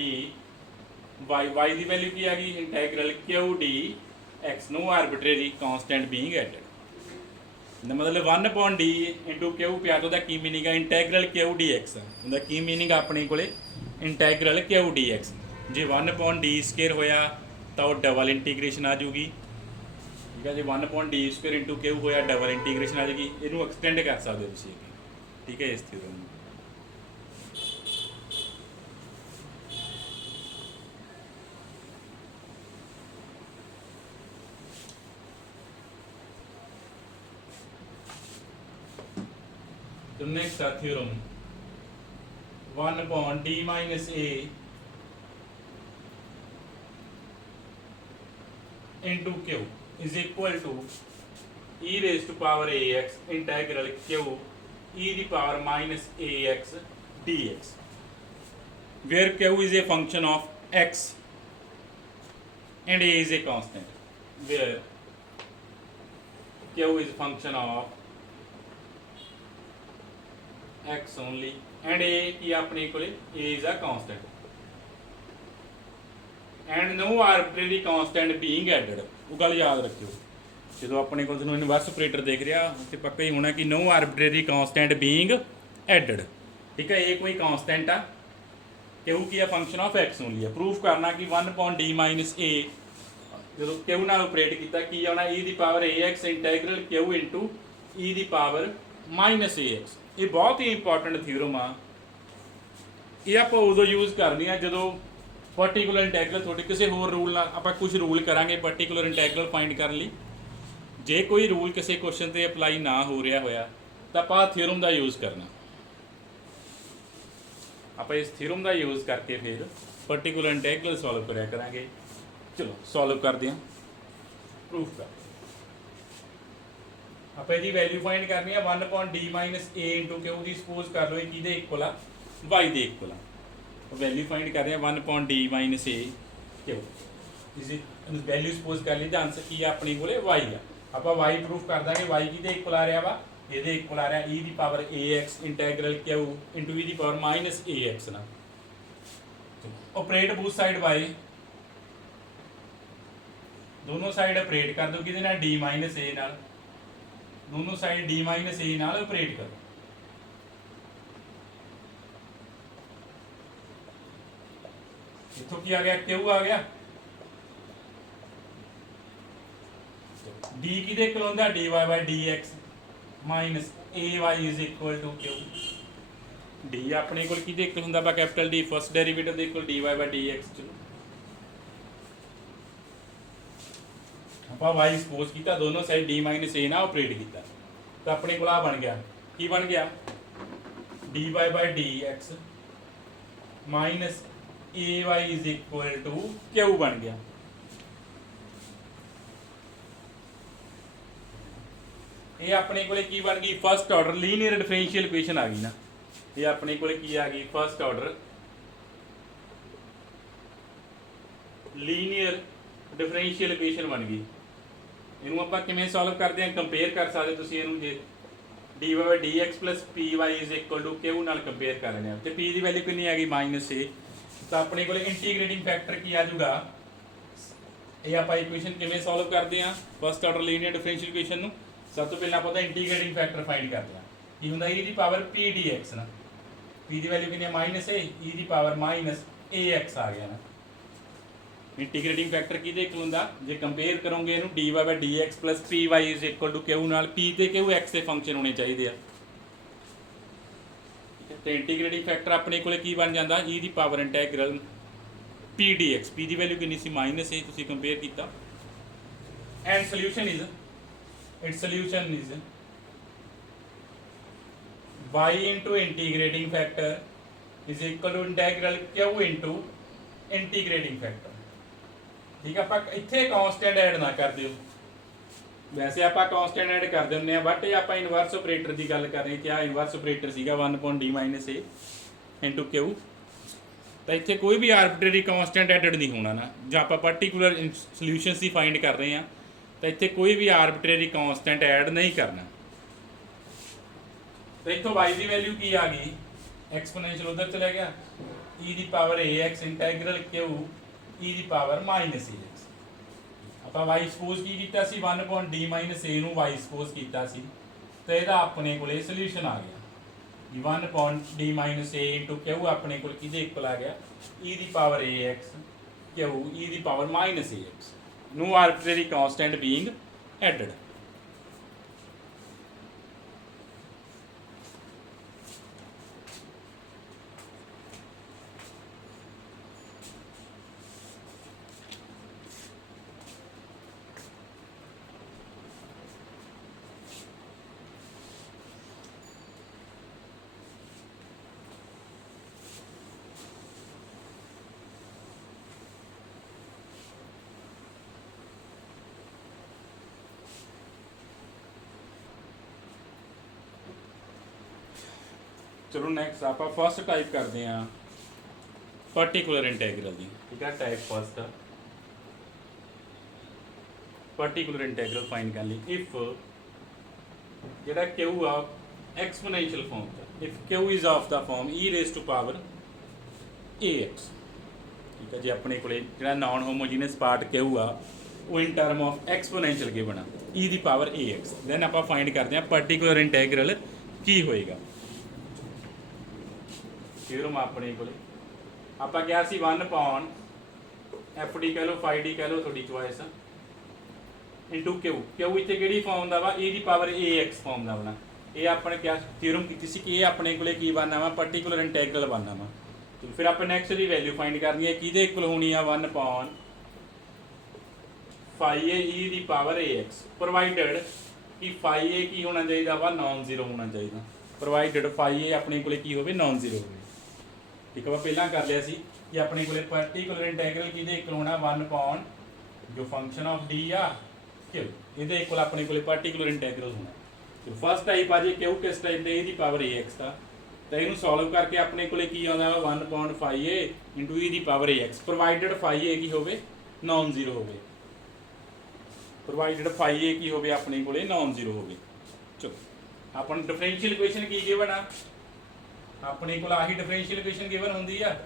y की वैल्यू की आ गई, integral Q dx, no arbitrary constant being added. मतलब 1/d इंटू क्यू पिया तो की मीनिंग है इंटैग्रल क्यू dx। उनका की मीनिंग अपने को इंटैग्रल क्यू dx। जे 1/d स्केयर होया तो डबल इंटीग्रेशन आ जाऊगी। ठीक है, जो 1/d स्केयर इंटू क्यू होया डबल इंटीग्रेशन आ जाएगी। इनू एक्सटेंड कर सकते हो तुसीं। ठीक है, इस थ्योरम तो next theorem 1/d minus a into q is equal to e raised to power ax integral q e the power minus ax dx, where q is a function of x and a is a constant, where q is function of x only and a की अपने को a is a constant and no arbitrary constant being added। वो गल याद रखियो, ਜਦੋਂ ਆਪਣੇ ਕੋਲ ਤੁਹਾਨੂੰ ਇਨਵਰਸ ਆਪਰੇਟਰ ਦੇਖ ਰਿਹਾ ਤੇ ਪੱਕਾ ਹੀ ਹੋਣਾ ਕਿ ਨੋ ਆਰਬਿਟਰੀ ਕਾਂਸਟੈਂਟ ਬੀਇੰਗ ਐਡਡ। ਠੀਕ ਹੈ, ਇਹ ਕੋਈ ਕਾਂਸਟੈਂਟ ਆ, ਕਿਊ ਕੀ ਆ, ਫੰਕਸ਼ਨ ਆਫ ਐਕਸ ਓਨਲੀ ਆ। ਪ੍ਰੂਫ ਕਰਨਾ ਕਿ 1/d - a ਜਦੋਂ ਕਿਊ ਨਾਲ ਆਪਰੇਟ ਕੀਤਾ ਕੀ ਆਉਣਾ, e ਦੀ ਪਾਵਰ ax ਇੰਟੈਗਰਲ ਕਿਊ ਇਨਟੂ e ਦੀ ਪਾਵਰ -ax। ਇਹ ਬਹੁਤ ਹੀ ਇੰਪੋਰਟੈਂਟ ਥਿਊਰਮ ਆ। ਇਹ ਆਪਾਂ ਉਦੋਂ ਯੂਜ਼ ਕਰਨੀ ਆ ਜਦੋਂ ਪਾਰਟੀਕੂਲਰ ਇੰਟੈਗਰਲ ਤੁਹਾਡੇ ਕਿਸੇ ਹੋਰ ਰੂਲ ਨਾਲ ਆਪਾਂ ਕੁਝ ਰੂਲ ਕਰਾਂਗੇ ਪਾਰਟੀਕੂਲਰ ਇੰਟੈਗਰਲ ਫਾਈਂਡ ਕਰਨ ਲਈ। ਜੇ ਕੋਈ ਰੂਲ ਕਿਸੇ ਕੁਐਸਚਨ ਤੇ ਅਪਲਾਈ ਨਾ ਹੋ ਰਿਹਾ ਹੋਇਆ ਤਾਂ ਆਪਾਂ ਥਿਊਰਮ ਦਾ ਯੂਜ਼ ਕਰਨਾ। ਆਪਾਂ ਇਸ ਥਿਊਰਮ ਦਾ ਯੂਜ਼ ਕਰਕੇ ਫਿਰ ਪਾਰਟੀਕੂਲਰ ਇੰਟੈਗਰਲ ਸੋਲਵ ਕਰਿਆ ਕਰਾਂਗੇ। ਚਲੋ ਸੋਲਵ ਕਰਦੇ ਹਾਂ, ਪ੍ਰੂਫ ਕਰ। ਆਪਾਂ ਇਹਦੀ ਵੈਲਿਊ ਫਾਈਂਡ ਕਰਨੀ ਆ 1/d - a into Q the. Suppose ਕਰ ਲਓ ਇਹ ਕਿਹਦੇ ਇਕੁਅਲ ਆ, y ਦੇ ਇਕੁਅਲ ਆ। ਵੈਲਿਊ ਫਾਈਂਡ ਕਰ ਰਹੇ ਆ 1/d - a ਕਿਊ। ਇਸੇ ਵੈਲਿਊ ਸਪੋਜ਼ ਕਰ ਲਈ ਤਾਂ ਆਨਸਰ ਕੀ ਆ ਆਪਣੇ ਕੋਲੇ y ਆ। ਆਪਾਂ y ਪ੍ਰੂਫ ਕਰ ਦਾਂਗੇ, y ਕਿਹਦੇ ਇਕੁਅਲ ਆ ਰਿਹਾ ਵਾ, ਇਹਦੇ ਇਕੁਅਲ ਆ ਰਿਹਾ e ਦੀ ਪਾਵਰ ax ਇੰਟੈਗਰਲ ਕਿਊ ਇੰਟੂ e ਦੀ ਪਾਵਰ -ax ਨਾਲ। ਆਪਰੇਟ ਬੂਥ ਸਾਈਡ y, ਦੋਨੋਂ ਸਾਈਡ ਆਪਰੇਟ ਕਰ ਦੋ ਕਿਹਦੇ ਨਾਲ, d - a ਨਾਲ। ਦੋਨੋਂ ਸਾਈਡ d - a ਨਾਲ ਆਪਰੇਟ ਕਰੋ। ਇੱਥੋਂ ਕੀ ਆ ਗਿਆ, ਕਿਊ ਆ ਗਿਆ। d ਕਿਹਦੇ ਇਕੁਅਲ ਹੁੰਦਾ, dy/dx minus ay is equal to Q. d ਆਪਣੇ ਕੋਲ ਕਿਹਦੇ ਇਕੁਅਲ ਹੁੰਦਾ, ਬਾ ਕੈਪੀਟਲ D ਫਸਟ ਡੈਰੀਵੇਟਿਵ ਦੇ ਇਕੁਅਲ dy/dx। ਚਲੋ ਆਪਾਂ y ਸਪੋਜ਼ ਕੀਤਾ, ਦੋਨੋਂ ਸਾਈਡ d - a ਨਾਲ ਆਪਰੇਟ ਕੀਤਾ ਤਾਂ ਆਪਣੇ ਕੋਲ ਆ ਬਣ ਗਿਆ, ਕੀ ਬਣ ਗਿਆ, dy/dx minus ay is equal to Q ਬਣ ਗਿਆ। ਇਹ ਆਪਣੇ ਕੋਲੇ ਕੀ ਬਣ ਗਈ, first order linear differential equation ਆ ਗਈ ਨਾ। ਇਹ ਆਪਣੇ ਕੋਲੇ ਕੀ ਆ ਗਈ, first order linear differential equation ਬਣ ਗਈ। ਇਹਨੂੰ ਆਪਾਂ ਕਿਵੇਂ ਸੋਲਵ ਕਰਦੇ ਹਾਂ, ਕੰਪੇਅਰ ਕਰ ਸਕਦੇ ਤੁਸੀਂ ਇਹਨੂੰ। ਜੇ dy/dx py is equal to Q ਨਾਲ ਕੰਪੇਅਰ ਕਰ ਰਹੇ ਹਾਂ ਤੇ p ਦੀ ਵੈਲਿਊ ਕਿੰਨੀ ਆ ਗਈ, -a। ਤਾਂ ਆਪਣੇ ਕੋਲੇ ਇੰਟੀਗ੍ਰੇਟਿੰਗ ਫੈਕਟਰ ਕੀ ਆ ਜਾਊਗਾ। ਇਹ ਆਪਾਂ ਇਕੁਏਸ਼ਨ ਕਿਵੇਂ ਸੋਲਵ ਕਰਦੇ ਹਾਂ, first order linear differential equation ਨੂੰ। ਸਭ ਤੋਂ ਪਹਿਲਾਂ ਆਪਾਂ ਉਹਦਾ ਇੰਟੀਗ੍ਰੇਟਿੰਗ ਫੈਕਟਰ ਫਾਈਂਡ ਕਰਦੇ ਹਾਂ। ਕੀ ਹੁੰਦਾ, e ਦੀ ਪਾਵਰ p dx ਨਾ। p ਦੀ ਵੈਲਿਊ ਕਿੰਨੀ ਹੈ, -a, e ਦੀ ਪਾਵਰ -ax ਆ ਗਿਆ ਨਾ। ਇੰਟੀਗ੍ਰੇਟਿੰਗ ਫੈਕਟਰ ਕਿਹਦੇ ਇਕੁਅਲ ਹੁੰਦਾ, ਜੇ ਕੰਪੇਅਰ ਕਰੋਗੇ ਇਹਨੂੰ dy/dx py is equal to Q ਨਾਲ। p ਤੇ ਕਿਊ x ਦੇ ਫੰਕਸ਼ਨ ਹੋਣੇ ਚਾਹੀਦੇ ਆ। ਤੇ ਇੰਟੀਗ੍ਰੇਟਿੰਗ ਫੈਕਟਰ ਆਪਣੇ ਕੋਲੇ ਕੀ ਬਣ ਜਾਂਦਾ, e ਦੀ power integral p dx। p ਦੀ ਵੈਲਿਊ ਕਿੰਨੀ ਸੀ, -a, ਤੁਸੀਂ ਕੰਪੇਅਰ ਕੀਤਾ। And solution is, its solution is y into integrating factor is equal to integral q into integrating factor। ਠੀਕ ਆ, ਆਪਾਂ ਇੱਥੇ ਕਾਂਸਟੈਂਟ ਐਡ ਨਾ ਕਰ ਦਿਓ। ਵੈਸੇ ਆਪਾਂ ਕਾਂਸਟੈਂਟ ਐਡ ਕਰ ਦਿੰਦੇ ਆ, ਬਟ ਇਹ ਆਪਾਂ ਇਨਵਰਸ ਆਪਰੇਟਰ ਦੀ ਗੱਲ ਕਰ ਰਹੇ ਕਿ ਆ ਇਨਵਰਸ ਆਪਰੇਟਰ ਸੀਗਾ 1/d - a into q। ਤਾਂ ਇੱਥੇ ਕੋਈ ਵੀ ਆਰਬਿਟਰੀ ਕਾਂਸਟੈਂਟ ਐਡਡ ਨਹੀਂ ਹੋਣਾ ਨਾ। ਜਾਂ ਆਪਾਂ ਪਾਰਟੀਕੂਲਰ ਸੋਲੂਸ਼ਨਸ ਹੀ ਫਾਈਂਡ ਕਰ ਰਹੇ ਹਾਂ ਤਾਂ ਇੱਥੇ ਕੋਈ ਵੀ ਆਰਬਿਟਰੀ ਕਾਂਸਟੈਂਟ ਐਡ ਨਹੀਂ ਕਰਨਾ। ਤਾਂ ਇੱਥੋਂ y ਦੀ ਵੈਲਿਊ ਕੀ ਆ ਗਈ, ਐਕਸਪੋਨੈਂਸ਼ੀਅਲ ਉਧਰ ਚਲਾ ਗਿਆ, e ਦੀ power ax integral q e ਦੀ ਪਾਵਰ -ax। ਆਪਾਂ y ਸਪੋਜ਼ ਕੀ ਕੀਤਾ ਸੀ, 1/d - a ਨੂੰ y ਸਪੋਜ਼ ਕੀਤਾ ਸੀ ਤੇ ਇਹਦਾ ਆਪਣੇ ਕੋਲੇ ਸੋਲੂਸ਼ਨ ਆ ਗਿਆ। 1/d - a ਇੰਟੂ q ਆਪਣੇ ਕੋਲ ਕਿਹਦੇ ਇਕੁਅਲ ਆ ਗਿਆ, e ਦੀ ਪਾਵਰ ax q e ਦੀ power -ax। No arbitrary constant being added। ਚਲੋ ਨੈਕਸਟ ਆਪਾਂ ਫਸਟ ਟਾਈਪ ਕਰਦੇ ਹਾਂ ਪਾਰਟੀਕੂਲਰ ਇੰਟੈਗਰਲ ਦੀ। ਠੀਕ ਹੈ, type first particular integral find ਕਰਨ ਲਈ ਇਫ ਜਿਹੜਾ q ਆ ਐਕਸਪੋਨੈਂਸ਼ੀਅਲ ਫਾਰਮ ਦਾ, ਇਫ q ਇਜ਼ ਆਫ ਦਾ form e raise to power ax। ਠੀਕ ਹੈ ਜੀ, ਆਪਣੇ ਕੋਲੇ ਜਿਹੜਾ ਨਾਨ ਹੋਮੋਜੀਨਸ ਪਾਰਟ q ਆ ਉਹ ਇਨ ਟਰਮ ਆਫ ਐਕਸਪੋਨੈਂਸ਼ੀਅਲ ਗਿਵਨ ਆ e ਦੀ ਪਾਵਰ ax। ਦੈਨ ਆਪਾਂ ਫਾਈਂਡ ਕਰਦੇ ਹਾਂ ਪਾਰਟੀਕੂਲਰ ਇੰਟੈਗਰਲ ਕੀ ਹੋਏਗਾ। ਥਿਊਰਮ ਆਪਣੇ ਕੋਲੇ ਆਪਾਂ ਕਿਹਾ ਸੀ 1 ਅਪੋਨ ਐਫ ਡੀ ਕਹਿ ਲਓ, ਫਾਈ ਡੀ ਕਹਿ ਲਓ, ਤੁਹਾਡੀ ਚੁਆਇਸ ਇੰਟੂ ਕਿਊ ਇੱਥੇ ਕਿਹੜੀ ਫਾਰਮ ਦਾ ਵਾ e ਦੀ ਪਾਵਰ ax ਫਾਰਮ ਦਾ ਬਣਾ। ਇਹ ਆਪਣੇ ਕਿਹਾ ਥਿਊਰਮ ਕੀਤੀ ਸੀ ਕਿ ਇਹ ਆਪਣੇ ਕੋਲੇ ਕੀ ਬਣਨਾ ਵਾ, ਪਾਰਟੀਕੂਲਰ ਇੰਟੈਗਰਲ ਬਣਨਾ ਵਾ। ਫਿਰ ਆਪਾਂ ਨੈਕਸਟ ਦੀ ਵੈਲਿਊ ਫਾਈਂਡ ਕਰਨੀ ਹੈ, ਕਿਹਦੇ ਇਕੁਅਲ ਹੋਣੀ ਆ 1 ਅਪੋਨ ਫਾਈ ਏ e ਦੀ ਪਾਵਰ ax ਪ੍ਰੋਵਾਈਡਡ ਕਿ ਫਾਈ ਏ ਕੀ ਹੋਣਾ ਚਾਹੀਦਾ ਵਾ, ਨਾਨ ਜ਼ੀਰੋ ਹੋਣਾ ਚਾਹੀਦਾ। ਪ੍ਰੋਵਾਈਡਡ ਫਾਈ ਏ ਆਪਣੇ ਕੋਲੇ ਕੀ ਹੋਵੇ, ਨਾਨ ਜ਼ੀਰੋ ਹੋਵੇ। ਠੀਕ ਆ, ਪਹਿਲਾਂ ਕਰ ਲਿਆ ਸੀ ਕਿ ਆਪਣੇ ਕੋਲੇ ਪਾਰਟੀਕੂਲਰ ਇੰਟੈਗਰਲ ਕਿਹਦੇ ਇਕੁਅਲ ਹੋਣਾ 1 ਅਪੋਨ ਜੋ ਫੰਕਸ਼ਨ ਆਫ ਡੀ ਆ ਕਿਊ, ਇਹਦੇ ਇਕੁਅਲ ਆਪਣੇ ਕੋਲੇ ਪਾਰਟੀਕੂਲਰ ਇੰਟੈਗਰਲ ਹੋਣਾ। ਤੇ ਫਸਟ ਟਾਈਪ ਆ ਜੀ ਕਿਊ ਕਿਸ ਟਾਈਪ ਦੇ, ਇਹਦੀ ਪਾਵਰ ax ਦਾ। ਤਾਂ ਇਹਨੂੰ ਸੋਲਵ ਕਰਕੇ ਆਪਣੇ ਕੋਲੇ ਕੀ ਆਉਂਦਾ ਵਾ 1 ਅਪੋਨ ਫਾਈ ਏ ਇੰਟੂ e ਦੀ ਪਾਵਰ ax ਪ੍ਰੋਵਾਈਡਡ ਫਾਈ ਏ ਕੀ ਹੋਵੇ, ਨਾਨ ਜ਼ੀਰੋ ਹੋਵੇ। ਪ੍ਰੋਵਾਈਡਡ ਫਾਈ ਏ ਕੀ ਹੋਵੇ ਆਪਣੇ ਕੋਲੇ, ਨਾਨ ਜ਼ੀਰੋ ਹੋਵੇ। ਚਲੋ ਆਪਾਂ ਨੂੰ ਡਿਫਰੈਂਸ਼ੀਅਲ ਇਕੁਏਸ਼ਨ ਕੀ ਗਿਵਨ ਆ, ਆਪਣੇ ਕੋਲ ਆਹੀ ਡਿਫਰੈਂਸ਼ੀਅਲ ਇਕੁਏਸ਼ਨ ਗਿਵਨ ਹੁੰਦੀ ਆ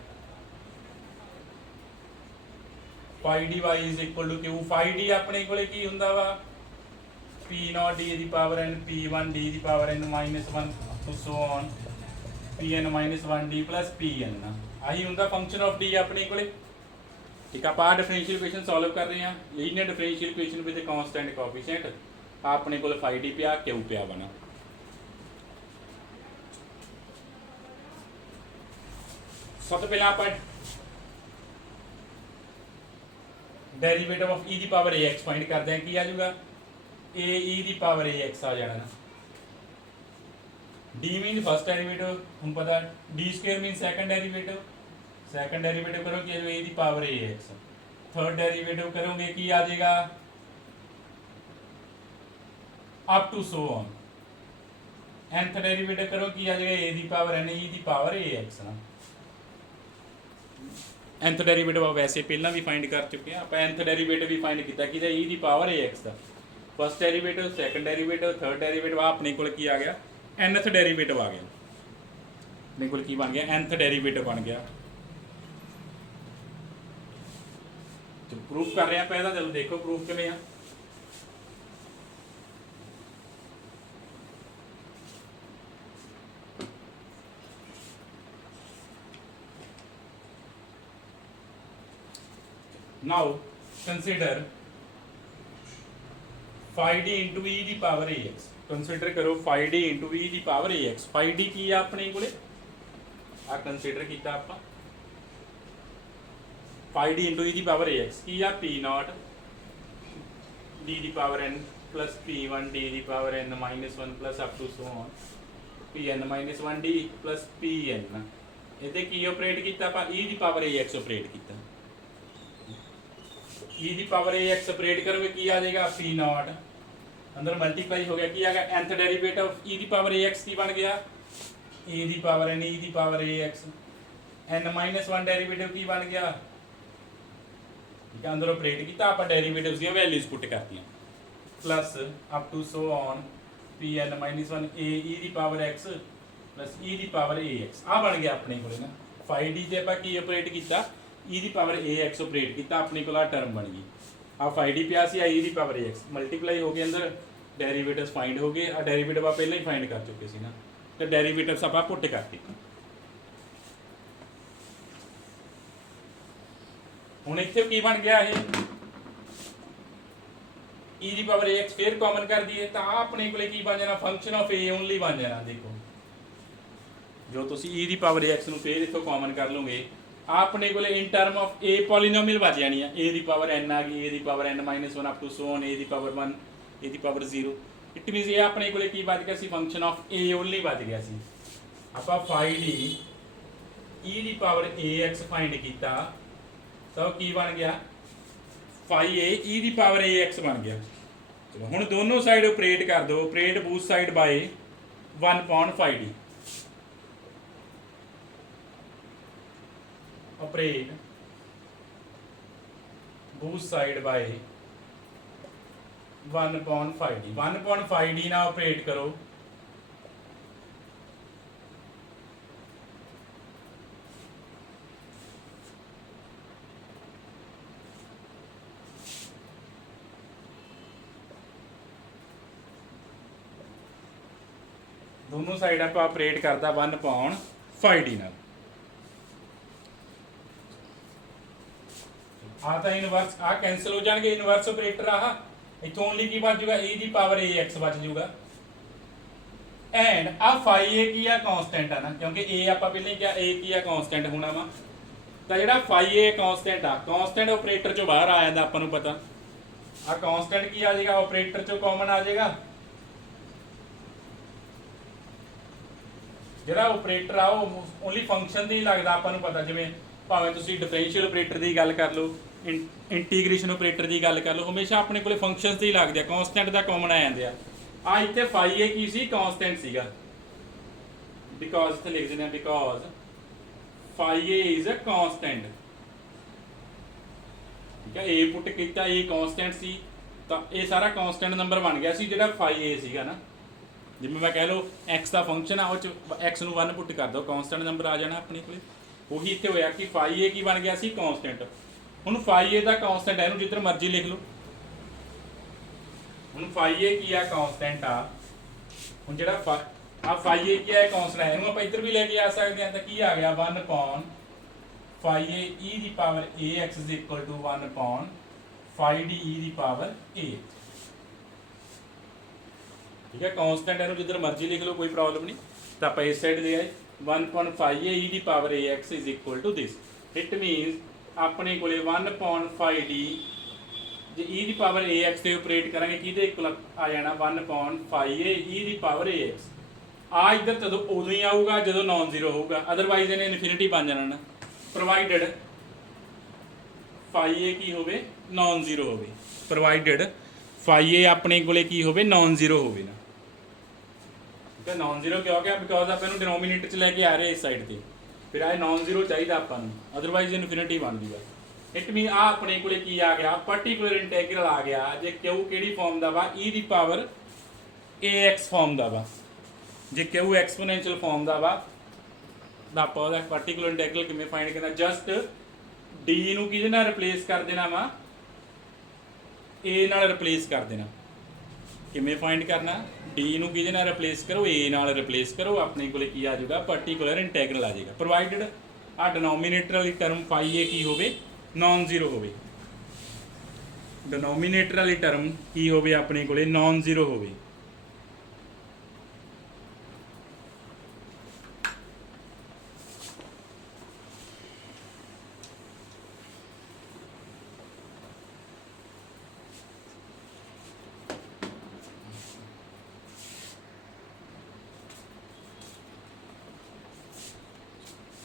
phi D Y is equal to Q. Phi D ਆਪਣੇ ਕੋਲੇ ਕੀ ਹੁੰਦਾ ਵਾ ਪੀ ਨੋਟ ਡੀ ਦੀ ਪਾਵਰ ਐਨ ਪੀ 1 ਡੀ ਦੀ power N minus 1 to so on P N minus 1 D plus P N. ਆਹੀ ਹੁੰਦਾ ਫੰਕਸ਼ਨ ਆਫ ਡੀ ਆਪਣੇ ਕੋਲੇ। ठीक है, आप डिफरेंशियल इक्वेशन सॉल्व कर रहे हैं, linear differential equation with constant coefficient अपने को फाई डी पे क्यू पे बना। सब तो पहले आप डेरिवेटिव ऑफ e दी पावर ax फाइंड करते हैं, की आ जाएगा a e दी पावर ax आ जाना ना। d मीन फर्स्ट डेरिवेटिव, हम पता d square mean second derivative, second derivative करोगे e दी पावर ax, थर्ड डेरिवेटिव करोगे की आ जाएगा up to so on, nth derivative करो की आ जाएगा a दी पावर n e दी पावर ax ना। nth डेरिवेटिव आप वैसे पहला भी फाइंड कर चुके हैं, आप nth डेरिवेटिव भी फाइंड किया कि e दी पावर ax का first derivative, second derivative, third derivative अपने को की आ गया nth डेरिवेटिव आ गया, अपने को की बन गया nth डेरिवेटिव बन गया। तो प्रूफ कर रहे हैं पहला, चलो देखो प्रूफ किमें आ। Now consider phi D into E दी पावर ax, कंसीडर करो फाई डी इंटू ई दी पावर ax। फाई डी की है अपने को आ कंसीडर किया आप फाई डी इंटू ई दी पावर ax की आ पी नॉट डी दी power n plus P 1 D दी power n minus 1 plus up to so on P n minus 1 D plus P n। ये की ऑपरेट किया आप e दी पावर ax ऑपरेट किया, e दी पावर ax ऑपरेट करोगे की आ जाएगा पी नॉट अंदर मल्टीप्लाई हो गया, की आ गया nth डेरिवेटिव e दी पावर ax की बन गया e दी पावर n e दी power ax, n minus 1 derivative की बन गया, ठीक है, अंदर ऑपरेट किया आप डेरिवेटिव्स दी वैल्यूज पुट करती plus up to so on P N minus 1 A E दी पावर एक्स प्लस ई दी पावर ए एक्स आ बन गया अपने को ना। फाई डी से आप की ऑपरेट किया ई दी पावर ए एक्स ऑपरेट किया, अपने को टर्म बन गई आ फाई डी पिया सी ई दी पावर ए एक्स मल्टीप्लाई हो गए, अंदर डेरिवेटिव्स फाइंड हो गए। आ डेरिवेटिव आप पहले ही फाइंड कर चुके सी ना, तो डेरिवेटिव्स आप पुट करते। ਹੁਣ ਇੱਥੇ ਕੀ ਬਣ ਗਿਆ ਇਹ e ਦੀ ਪਾਵਰ ax ਫੇਰ ਕਾਮਨ ਕਰ ਦਈਏ ਤਾਂ ਆਪਣੇ ਕੋਲੇ ਕੀ ਬਣ ਜਾਣਾ ਫੰਕਸ਼ਨ ਆਫ a ਓਨਲੀ ਬਣ ਜਾਣਾ। ਦੇਖੋ ਜੋ ਤੁਸੀਂ e ਦੀ ਪਾਵਰ ax ਨੂੰ ਫੇਰ ਇੱਥੋਂ ਕਾਮਨ ਕਰ ਲਓਗੇ ਆਪਣੇ ਕੋਲੇ ਇਨ ਟਰਮ ਆਫ a ਪੋਲੀਨੋਮੀਅਲ ਬਚ ਜਾਣੀ ਆ, a ਦੀ ਪਾਵਰ n ਆ ਗਈ, a ਦੀ power n minus 1 up to so on a ਦੀ ਪਾਵਰ 1 a ਦੀ ਪਾਵਰ 0। ਇਟ ਮੀਨਸ ਇਹ ਆਪਣੇ ਕੋਲੇ ਕੀ ਬਚ ਗਿਆ ਸੀ ਫੰਕਸ਼ਨ ਆਫ a ਓਨਲੀ ਬਚ ਗਿਆ ਸੀ। ਆਪਾਂ ਫਾਈ ਡੀ e ਦੀ ਪਾਵਰ ax ਫਾਈਂਡ ਕੀਤਾ तो की बन गया फाई ए ई दी पावर ax बन गया। चलो हुण दोनों साइड ऑपरेट कर दो, operate both side by 1 upon phi D, operate both side by 1 upon phi D. 1 upon phi D ना ऑपरेट करो दोनों साइड आप ऑपरेट करता 1/5d नाल। आ तो इनवर्स आ कैंसल हो जाएंगे, इनवर्स ऑपरेटर आ इतों ओनली की बच जूगा e दी पावर ax बच जूगा। एंड आ फाई ए की आ कांस्टेंट है ना, क्योंकि ए आप पहले क्या ए की आ कांस्टेंट होना वा, तो ਜਿਹੜਾ फाई ए कांस्टेंट आ कांस्टेंट ऑपरेटर चो बाहर आ जाता अपन पता। आ कांस्टेंट की आ जाएगा ऑपरेटर चो कॉमन आ जाएगा, ਜਿਹੜਾ ऑपरेटर आ वो ओनली फंक्शन ਦੀ लगता अपन पता। जिवें भावें तुसीं डिफरेंशियल ऑपरेटर की गल कर लो, इंटीग्रेशन ऑपरेटर की गल कर लो, हमेशा अपने को फंक्शनस ਦੀ लगदे आ, कांस्टेंट ਦਾ कॉमन आ ਜਾਂਦੇ ਆ। आ इत्थे फाई ए की सी कांस्टेंट सीगा, बिकॉज इत्थे लिख देना because phi A is a constant. ठीक है, ए पुट किया ए कांस्टेंट सी, तो ये सारा कांस्टेंट नंबर बन गया सी जिहड़ा फाई ए सीगा ना। जिवें मैं कह लो एक्स का फंक्शन आ, वो एक्स नूं 1 पुट कर दो, कांस्टेंट नंबर आ जाना अपने को। उही इत्थे होया कि फाई ए की बन गया सी कांस्टेंट। हुण फाई ए दा कांस्टेंट है, इहनूं जिधर मर्जी लिख लो। हुण फाई ए की आ कांस्टेंट आ, हुण जिहड़ा आ फाई ए की आ कांस्टेंट है, इहनूं आपां इधर भी लेके आ सकदे हां। तां की आ गया 1/फाई ए ई दी power A X is equal to 1/फाई डी ई दी पावर ए। ठीक है, कांस्टेंट है जिधर मर्जी लिख लो, कोई प्रॉब्लम नहीं। तो आप इस साइड ले आए 1/फाई ए ई दी power A X is equal to this. It means अपने को 1/फाई डी जे ई दी पावर ए एक्स से ऑपरेट करेंगे कि इक्वल आ जाना 1/फाई ए ई दी पावर ए एक्स। आ इधर तो उदों ही आऊगा जो नॉन जीरो होगा, अदरवाइज इन्हें इनफिनिटी बन जाना ना, प्रोवाइडेड फाई ए की होवे नॉन जीरो होवे, प्रोवाइडेड फाई ए अपने कोले की होवे नॉन जीरो होवे ना। ठीक है, नॉन जीरो क्यों गया, बिकॉज आप डिनोमीनेटर च लैके आ रहे इस साइड से, फिर आए नॉन जीरो चाहिए अपन, अदरवाइज इनफिनिटी बन जूगा। इट मीन आ अपने को की आ गया पर्टिकुलर इंटैग्रल आ गया, जे क्यू कि फॉर्म का वा ई दी पावर ए एक्स फॉर्म का वा, जे क्यू एक्सपोनेंशियल फॉर्म का वा, आप पर्टिकुलर इंटैग्रल किमें फाइंड करना, जस्ट डी नूं किहदे नाल रिप्लेस कर देना वा, ए नाल रिप्लेस कर देना। किमें फाइंड करना, डी नूं किहदे नाल रिप्लेस करो, ए नाल रिप्लेस करो, अपने को की आ जाएगा पर्टिकुलर इंटैग्रल आ जाएगा, प्रोवाइडेड आ डिनोमीनेटर वाली टर्म फाई ए की होवे नॉन जीरो होवे, डिनोमीनेटर वाली टर्म की होवे अपने को नॉन जीरो होवे।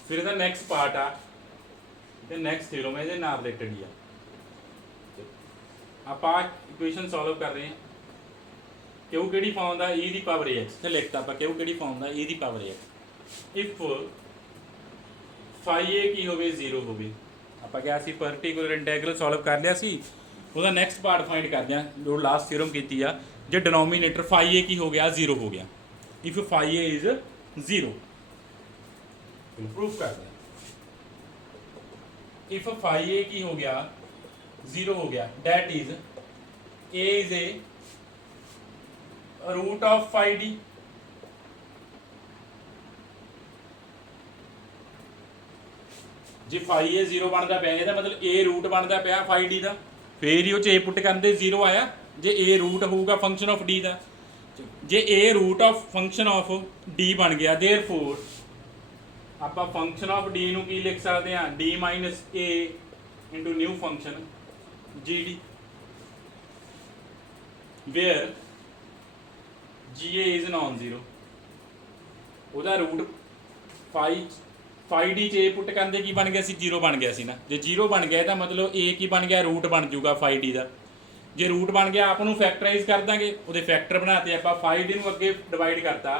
फिर ਇਹਦਾ ਨੈਕਸਟ ਪਾਰਟ ਆ ਤੇ ਨੈਕਸਟ ਥਿਓਰਮ ਇਹਦੇ ਨਾਲ ਰਿਲੇਟਡ ਹੀ ਆ। ਆਪਾਂ ਇਕੁਏਸ਼ਨ ਸੋਲਵ ਕਰ ਰਹੇ ਹਾਂ। ਕਿਉਂ ਕਿਹੜੀ ਫਾਰਮ ਦਾ e ਦੀ ਪਾਵਰ ax ਤੇ ਲਿਖਤਾ ਆਪਾਂ ਕਿਉਂ ਕਿਹੜੀ ਫਾਰਮ ਦਾ e ਦੀ ਪਾਵਰ ax। ਇਫ फाई ए की होवे 0 होवे, ਆਪਾਂ ਕਿਹਾ ਸੀ ਪਾਰਟਿਕੂਲਰ ਇੰਟੈਗਰਲ ਸੋਲਵ ਕਰ ਲਿਆ ਸੀ, ਉਹਦਾ ਨੈਕਸਟ ਪਾਰਟ ਫਾਈਂਡ ਕਰਦੇ ਆ ਜੋ ਲਾਸਟ ਥਿਓਰਮ ਕੀਤੀ ਆ। ਜੇ ਡਿਨੋਮੀਨੇਟਰ फाई ए की हो गया 0 हो गया, if phi A is 0 proof कर दें। इफ फाई ए की हो गया 0 हो गया, that is A is A root of phi D. जे फाई ए 0 बनता पाया ਇਹਦਾ मतलब ए रूट बनता पाया फाई डी का, फिर ही ए पुट करते 0 आया। जे ए रूट होगा फंक्शन ऑफ डी का, जे A root of function of D बन गया, देयरफॉर आप फंक्शन ऑफ डी नूं की लिख सकते हैं D minus A into new function G D, where G A is non zero. ਉਹਦਾ रूट फाई डी च ए पुट करते की बन गया सी 0 बन गया सी ना। जे 0 बन गया तो मतलब ए की बन गया रूट बन जूगा फाई डी का। जे रूट बन गया आप फैक्टराइज कर देंगे, वो फैक्टर बनाते आप फाई डी नूं अगे डिवाइड करता,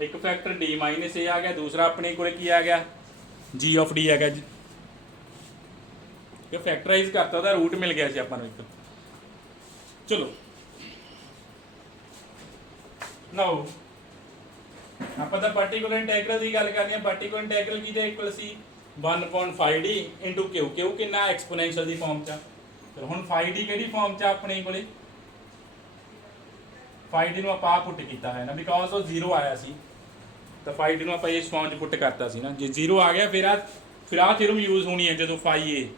एक फैक्टर डी माइनस ए आ गया, दूसरा अपने को की आ गया जी ऑफ डी आ गया, फैक्टराइज करता वह रूट मिल गया सी आपां नूं एक। चलो नाउ ਆਪਾਂ ਤਾਂ ਪਾਰਟੀਕੂਲਰ ਇੰਟੈਗਰਲ ਦੀ ਗੱਲ ਕਰਨੀ ਹੈ। ਪਾਰਟੀਕੂਲਰ ਇੰਟੈਗਰਲ ਕਿਹਦੇ ਇਕੁਅਲ ਸੀ 1/5d ਇਨਟੂ ਕਿਊ। ਕਿਊ ਕਿੰਨਾ ਐਕਸਪੋਨੈਂਸ਼ੀਅਲ ਦੀ ਫਾਰਮ ਚ ਆ। ਫਿਰ ਹੁਣ 5d ਕਿਹੜੀ ਫਾਰਮ ਚ ਆ ਆਪਣੇ ਕੋਲੇ, 5d ਨੂੰ ਆਪਾਂ ਪੁੱਟ ਕੀਤਾ ਹੈ ਨਾ, ਬਿਕੋਜ਼ ਉਹ 0 ਆਇਆ ਸੀ ਤਾਂ ਫਾਈ ਡੀ ਨੂੰ ਆਪਾਂ ਇਸ ਫਾਰਮ 'ਚ ਪੁੱਟ ਕਰਤਾ ਸੀ ਨਾ। ਜੇ 0 ਆ ਗਿਆ ਫਿਰ ਆ ਥਿਊਰਮ ਯੂਜ਼ ਹੋਣੀ ਹੈ ਜਦੋਂ ਫਾਈ ਏ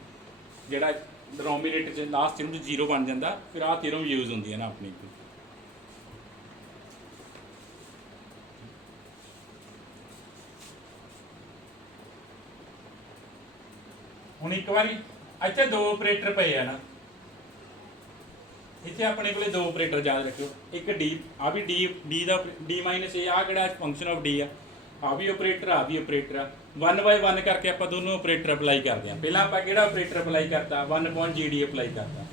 ਜਿਹੜਾ ਡਿਨੋਮੀਨੇਟਰ 'ਚ ਲਾਸਟ ਥਿਊਰਮ 'ਚ 0 ਬਣ ਜਾਂਦਾ, ਫਿਰ ਆ ਥਿਊਰਮ ਯੂਜ਼ ਹੁੰਦੀ ਹੈ ਨਾ ਆਪਣੀ ਕੋਲ। ਹੁਣ ਇੱਕ ਵਾਰੀ ਇੱਥੇ ਦੋ ਆਪਰੇਟਰ ਪਏ ਆ ਨਾ, ਇੱਥੇ ਆਪਣੇ ਕੋਲੇ ਦੋ ਆਪਰੇਟਰ ਯਾਦ ਰੱਖਿਓ। ਇੱਕ ਡੀ, ਆ ਵੀ ਡੀ ਦਾ ਡੀ ਮਾਈਨਸ ਏ, ਆ ਕਿਹੜਾ ਫੰਕਸ਼ਨ ਆਫ ਡੀ ਆ ਵੀ ਆਪਰੇਟਰ, ਆ ਵੀ ਆਪਰੇਟਰ ਆ। 1 ਬਾਈ 1 ਕਰਕੇ ਆਪਾਂ ਦੋਨੋਂ ਆਪਰੇਟਰ ਅਪਲਾਈ ਕਰਦੇ ਹਾਂ। ਪਹਿਲਾਂ ਆਪਾਂ ਕਿਹੜਾ ਆਪਰੇਟਰ ਅਪਲਾਈ ਕਰਤਾ, 1/GD ਅਪਲਾਈ ਕਰਤਾ।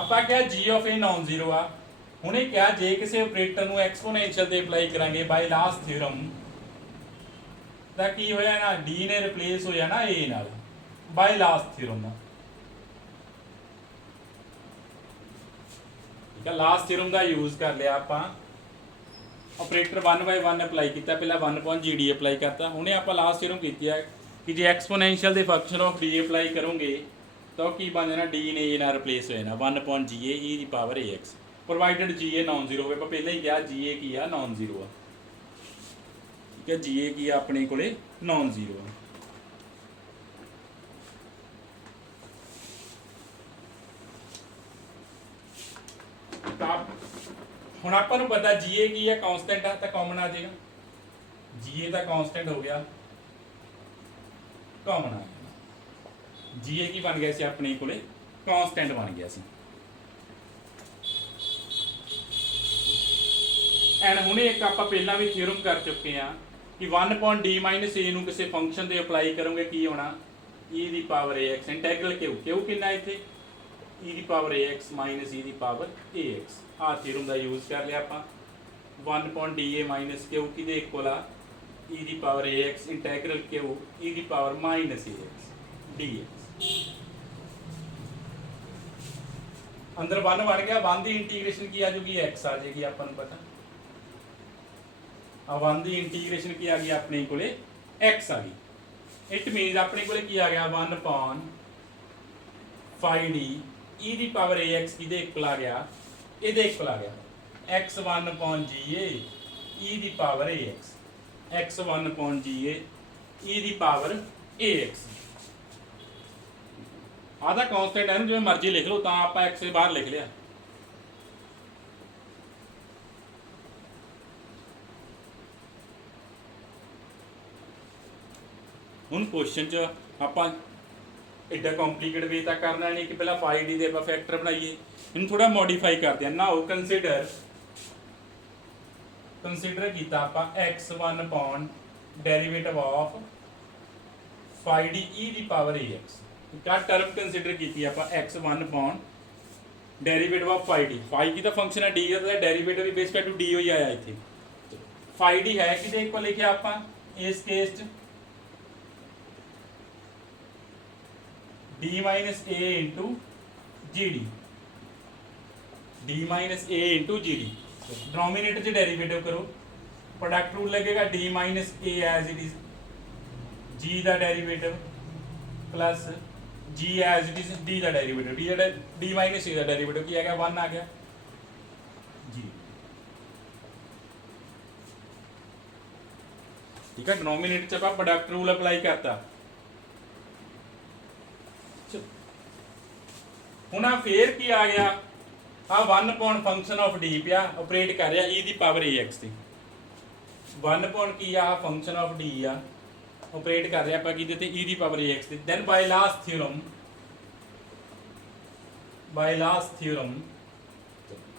ਆਪਾਂ ਕਿਹਾ g of a non zero ਆ। ਹੁਣੇ ਕਿਹਾ ਜੇ ਕਿਸੇ ਆਪਰੇਟਰ ਨੂੰ ਐਕਸਪੋਨੈਂਸ਼ੀਅਲ ਤੇ ਅਪਲਾਈ ਕਰਾਂਗੇ ਬਾਈ ਲਾਸਟ ਥਿਊਰਮ, ਤਾਂ ਕੀ ਹੋਇਆ ਨਾ, d ਨੇ ਰਿਪਲੇਸ ਹੋ ਜਾਣਾ a ਨਾਲ ਬਾਈ ਲਾਸਟ ਥਿਊਰਮ ਨਾਲ। ਠੀਕ ਹੈ, ਲਾਸਟ ਥਿਊਰਮ ਦਾ ਯੂਜ਼ ਕਰ ਲਿਆ ਆਪਾਂ। ਆਪਰੇਟਰ 1/1 ਅਪਲਾਈ ਕੀਤਾ, ਪਹਿਲਾਂ 1/GD ਅਪਲਾਈ ਕਰਤਾ। ਹੁਣੇ ਆਪਾਂ ਲਾਸਟ ਥਿਊਰਮ ਕੀਤੀ ਹੈ ਕਿ ਜੇ ਐਕਸਪੋਨੈਂਸ਼ੀਅਲ ਦੇ ਫੰਕਸ਼ਨ ਆਫ d ਅਪਲਾਈ ਕਰੋਗੇ ਤਾਂ ਕੀ ਬਣ ਜਾਣਾ, d ਨੇ a ਨਾਲ ਰਿਪਲੇਸ ਹੋ ਜਾਣਾ 1/GA e ਦੀ power ax, provided GA non zero ਹੋਵੇ। ਆਪਾਂ ਪਹਿਲਾਂ ਹੀ ਕਿਹਾ GA ਕੀ ਆ, ਨਾਨ ਜ਼ੀਰੋ ਆ। ਠੀਕ ਹੈ, GA ਕੀ ਆ ਆਪਣੇ ਕੋਲੇ, ਨਾਨ ਜ਼ੀਰੋ ਆ। ਹੁਣ ਆਪਾਂ ਨੂੰ ਪਤਾ GA ਕੀ ਹੈ, ਕਾਂਸਟੈਂਟ ਆ, ਤਾਂ ਕਾਮਨ ਆ ਜਾਏਗਾ। GA ਦਾ ਕਾਂਸਟੈਂਟ ਹੋ ਗਿਆ, ਕਾਮਨ ਆ ਗਿਆ। GA ਕੀ ਬਣ ਗਿਆ ਸੀ ਆਪਣੇ ਕੋਲੇ, ਕਾਂਸਟੈਂਟ ਬਣ ਗਿਆ ਸੀ। ਐਂਡ ਹੁਣੇ ਇੱਕ ਆਪਾਂ ਪਹਿਲਾਂ ਵੀ ਥਿਊਰਮ ਕਰ ਚੁੱਕੇ ਆ ਕਿ 1/d ਮਾਈਨਸ a ਨੂੰ ਕਿਸੇ ਫੰਕਸ਼ਨ ਤੇ ਅਪਲਾਈ ਕਰੋਗੇ ਕੀ ਹੋਣਾ, e ਦੀ ਪਾਵਰ ax ਇੰਟੈਗਰਲ ਕਿਉ ਕਿੰਨਾ ਇੱਥੇ, e ਦੀ ਪਾਵਰ ax ਮਾਈਨਸ e ਦੀ ਪਾਵਰ ax। ਆ ਥਿਊਰਮ ਦਾ ਯੂਜ਼ ਕਰ ਲਿਆ ਆਪਾਂ। 1/da ਮਾਈਨਸ ਕਿਉ ਕਿਹਦੇ ਇਕੁਅਲ ਆ, e ਦੀ ਪਾਵਰ ax ਇੰਟੈਗਰਲ ਕਿਉ e ਦੀ ਪਾਵਰ ਮਾਈਨਸ ax dx। ਅੰਦਰ 1 ਬਣ ਗਿਆ, 1 ਦੀ ਇੰਟੀਗ੍ਰੇਸ਼ਨ ਕੀ ਆ ਜੂਗੀ, x ਆ ਜਾਏਗੀ ਆਪਾਂ ਨੂੰ ਪਤਾ। ਆ 1 ਦੀ ਇੰਟੀਗ੍ਰੇਸ਼ਨ ਕੀ ਆ ਗਈ ਆਪਣੇ ਕੋਲੇ, x ਆ ਗਈ। ਇਟ ਮੀਨਸ ਆਪਣੇ ਕੋਲੇ ਕੀ ਆ ਗਿਆ, 1/5d e ਦੀ ਪਾਵਰ ax ਕਿਹਦੇ ਇਕੁਅਲ ਆ ਗਿਆ, ਇਹਦੇ ਇਕੁਅਲ ਆ ਗਿਆ x 1/GA e ਦੀ power ax, x 1/GA e ਦੀ ਪਾਵਰ ax। ਆਦਾ ਕਾਂਸਟੈਂਟ ਹੈ, ਜਿਵੇਂ ਮਰਜ਼ੀ ਲਿਖ ਲਓ, ਤਾਂ ਆਪਾਂ x ਦੇ ਬਾਹਰ ਲਿਖ ਲਿਆ। ਹੁਣ ਕੁਐਸਚਨ 'ਚ ਆਪਾਂ ਐਡਾ ਕੰਪਲੀਕੇਟਡ ਵੇ ਤਾਂ ਕਰਨਾ ਨਹੀਂ ਕਿ ਪਹਿਲਾਂ 5d ਦੇ ਆਪਾਂ ਫੈਕਟਰ ਬਣਾਈਏ, ਇਹਨੂੰ ਥੋੜਾ ਮੋਡੀਫਾਈ ਕਰਦੇ ਹਾਂ। ਨਾਓ ਕੰਸੀਡਰ ਕੀਤਾ ਆਪਾਂ x1 derivative of 5d e ਦੀ ਪਾਵਰ ax। ਕਾ ਟਰਮ ਕੰਸੀਡਰ ਕੀਤੀ ਆਪਾਂ x1 ਡੈਰੀਵੇਟਿਵ ਆਫ 5d। 5 ਕੀ ਦਾ ਫੰਕਸ਼ਨ ਹੈ, d ਦਾ ਡੈਰੀਵੇਟਿਵ ਵੀ ਬੇਸ ਟੂ d ਹੋਈ ਆਇਆ ਇੱਥੇ। 5d ਹੈ ਕਿਹਦੇ ਇਕੁਅਲ ਲਿਖਿਆ ਆਪਾਂ ਇਸ ਕੇਸ 'ਚ, d minus a into gd, d minus a into gd। Denominator से डेरिवेटिव करो, प्रोडक्ट रूल लगेगा d minus a as it is g का derivative plus g as it is d का डेरिवेटिव, d minus a का डेरिवेटिव किया गया 1 आ गया g। ठीक है, डिनोमिनेटर से आप प्रोडक्ट रूल अप्लाई करता। ਹੁਣ ਆ ਫੇਰ ਕੀ ਆ ਗਿਆ, ਆ 1 ਪੌਂਡ ਫੰਕਸ਼ਨ ਆਫ d ਪਿਆ ਆਪਰੇਟ ਕਰ ਰਿਹਾ e ਦੀ ਪਾਵਰ ax ਤੇ। 1 ਪੌਂਡ ਕੀ ਆ, ਫੰਕਸ਼ਨ ਆਫ d ਆ, ਆਪਰੇਟ ਕਰ ਰਿਹਾ ਆਪਾਂ ਕਿਹਦੇ ਤੇ, e ਦੀ ਪਾਵਰ ax ਤੇ। ਦੈਨ ਬਾਈ ਲਾਸਟ ਥਿਊਰਮ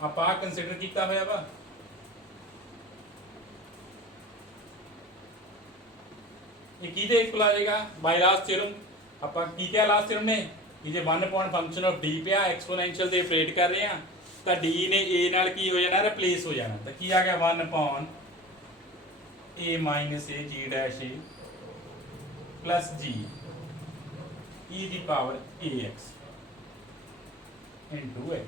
ਆਪਾਂ ਕੰਸੀਡਰ ਕੀਤਾ ਹੋਇਆ ਵਾ। ਇਹ ਕਿਹਦੇ ਇਕੁਅਲ ਆ ਜਾਏਗਾ, ਬਾਈ ਲਾਸਟ ਥਿਊਰਮ। ਆਪਾਂ ਕੀ ਕਿਹਾ ਲਾਸਟ ਥਿਊਰਮ ਨੇ ਕਿ ਜੇ 1 ਪੌਂਡ ਫੰਕਸ਼ਨ ਆਫ d ਪਿਆ ਐਕਸਪੋਨੈਂਸ਼ੀਅਲ ਤੇ ਆਪਰੇਟ ਕਰ ਰਹੇ ਆ ਤਾਂ d ਨੇ a ਨਾਲ ਕੀ ਹੋ ਜਾਣਾ, ਰਿਪਲੇਸ ਹੋ ਜਾਣਾ। ਤਾਂ ਕੀ ਆ ਗਿਆ 1 pound a minus a g dash a plus g e ਦੀ ਪਾਵਰ ax ਇਨਟੂ x।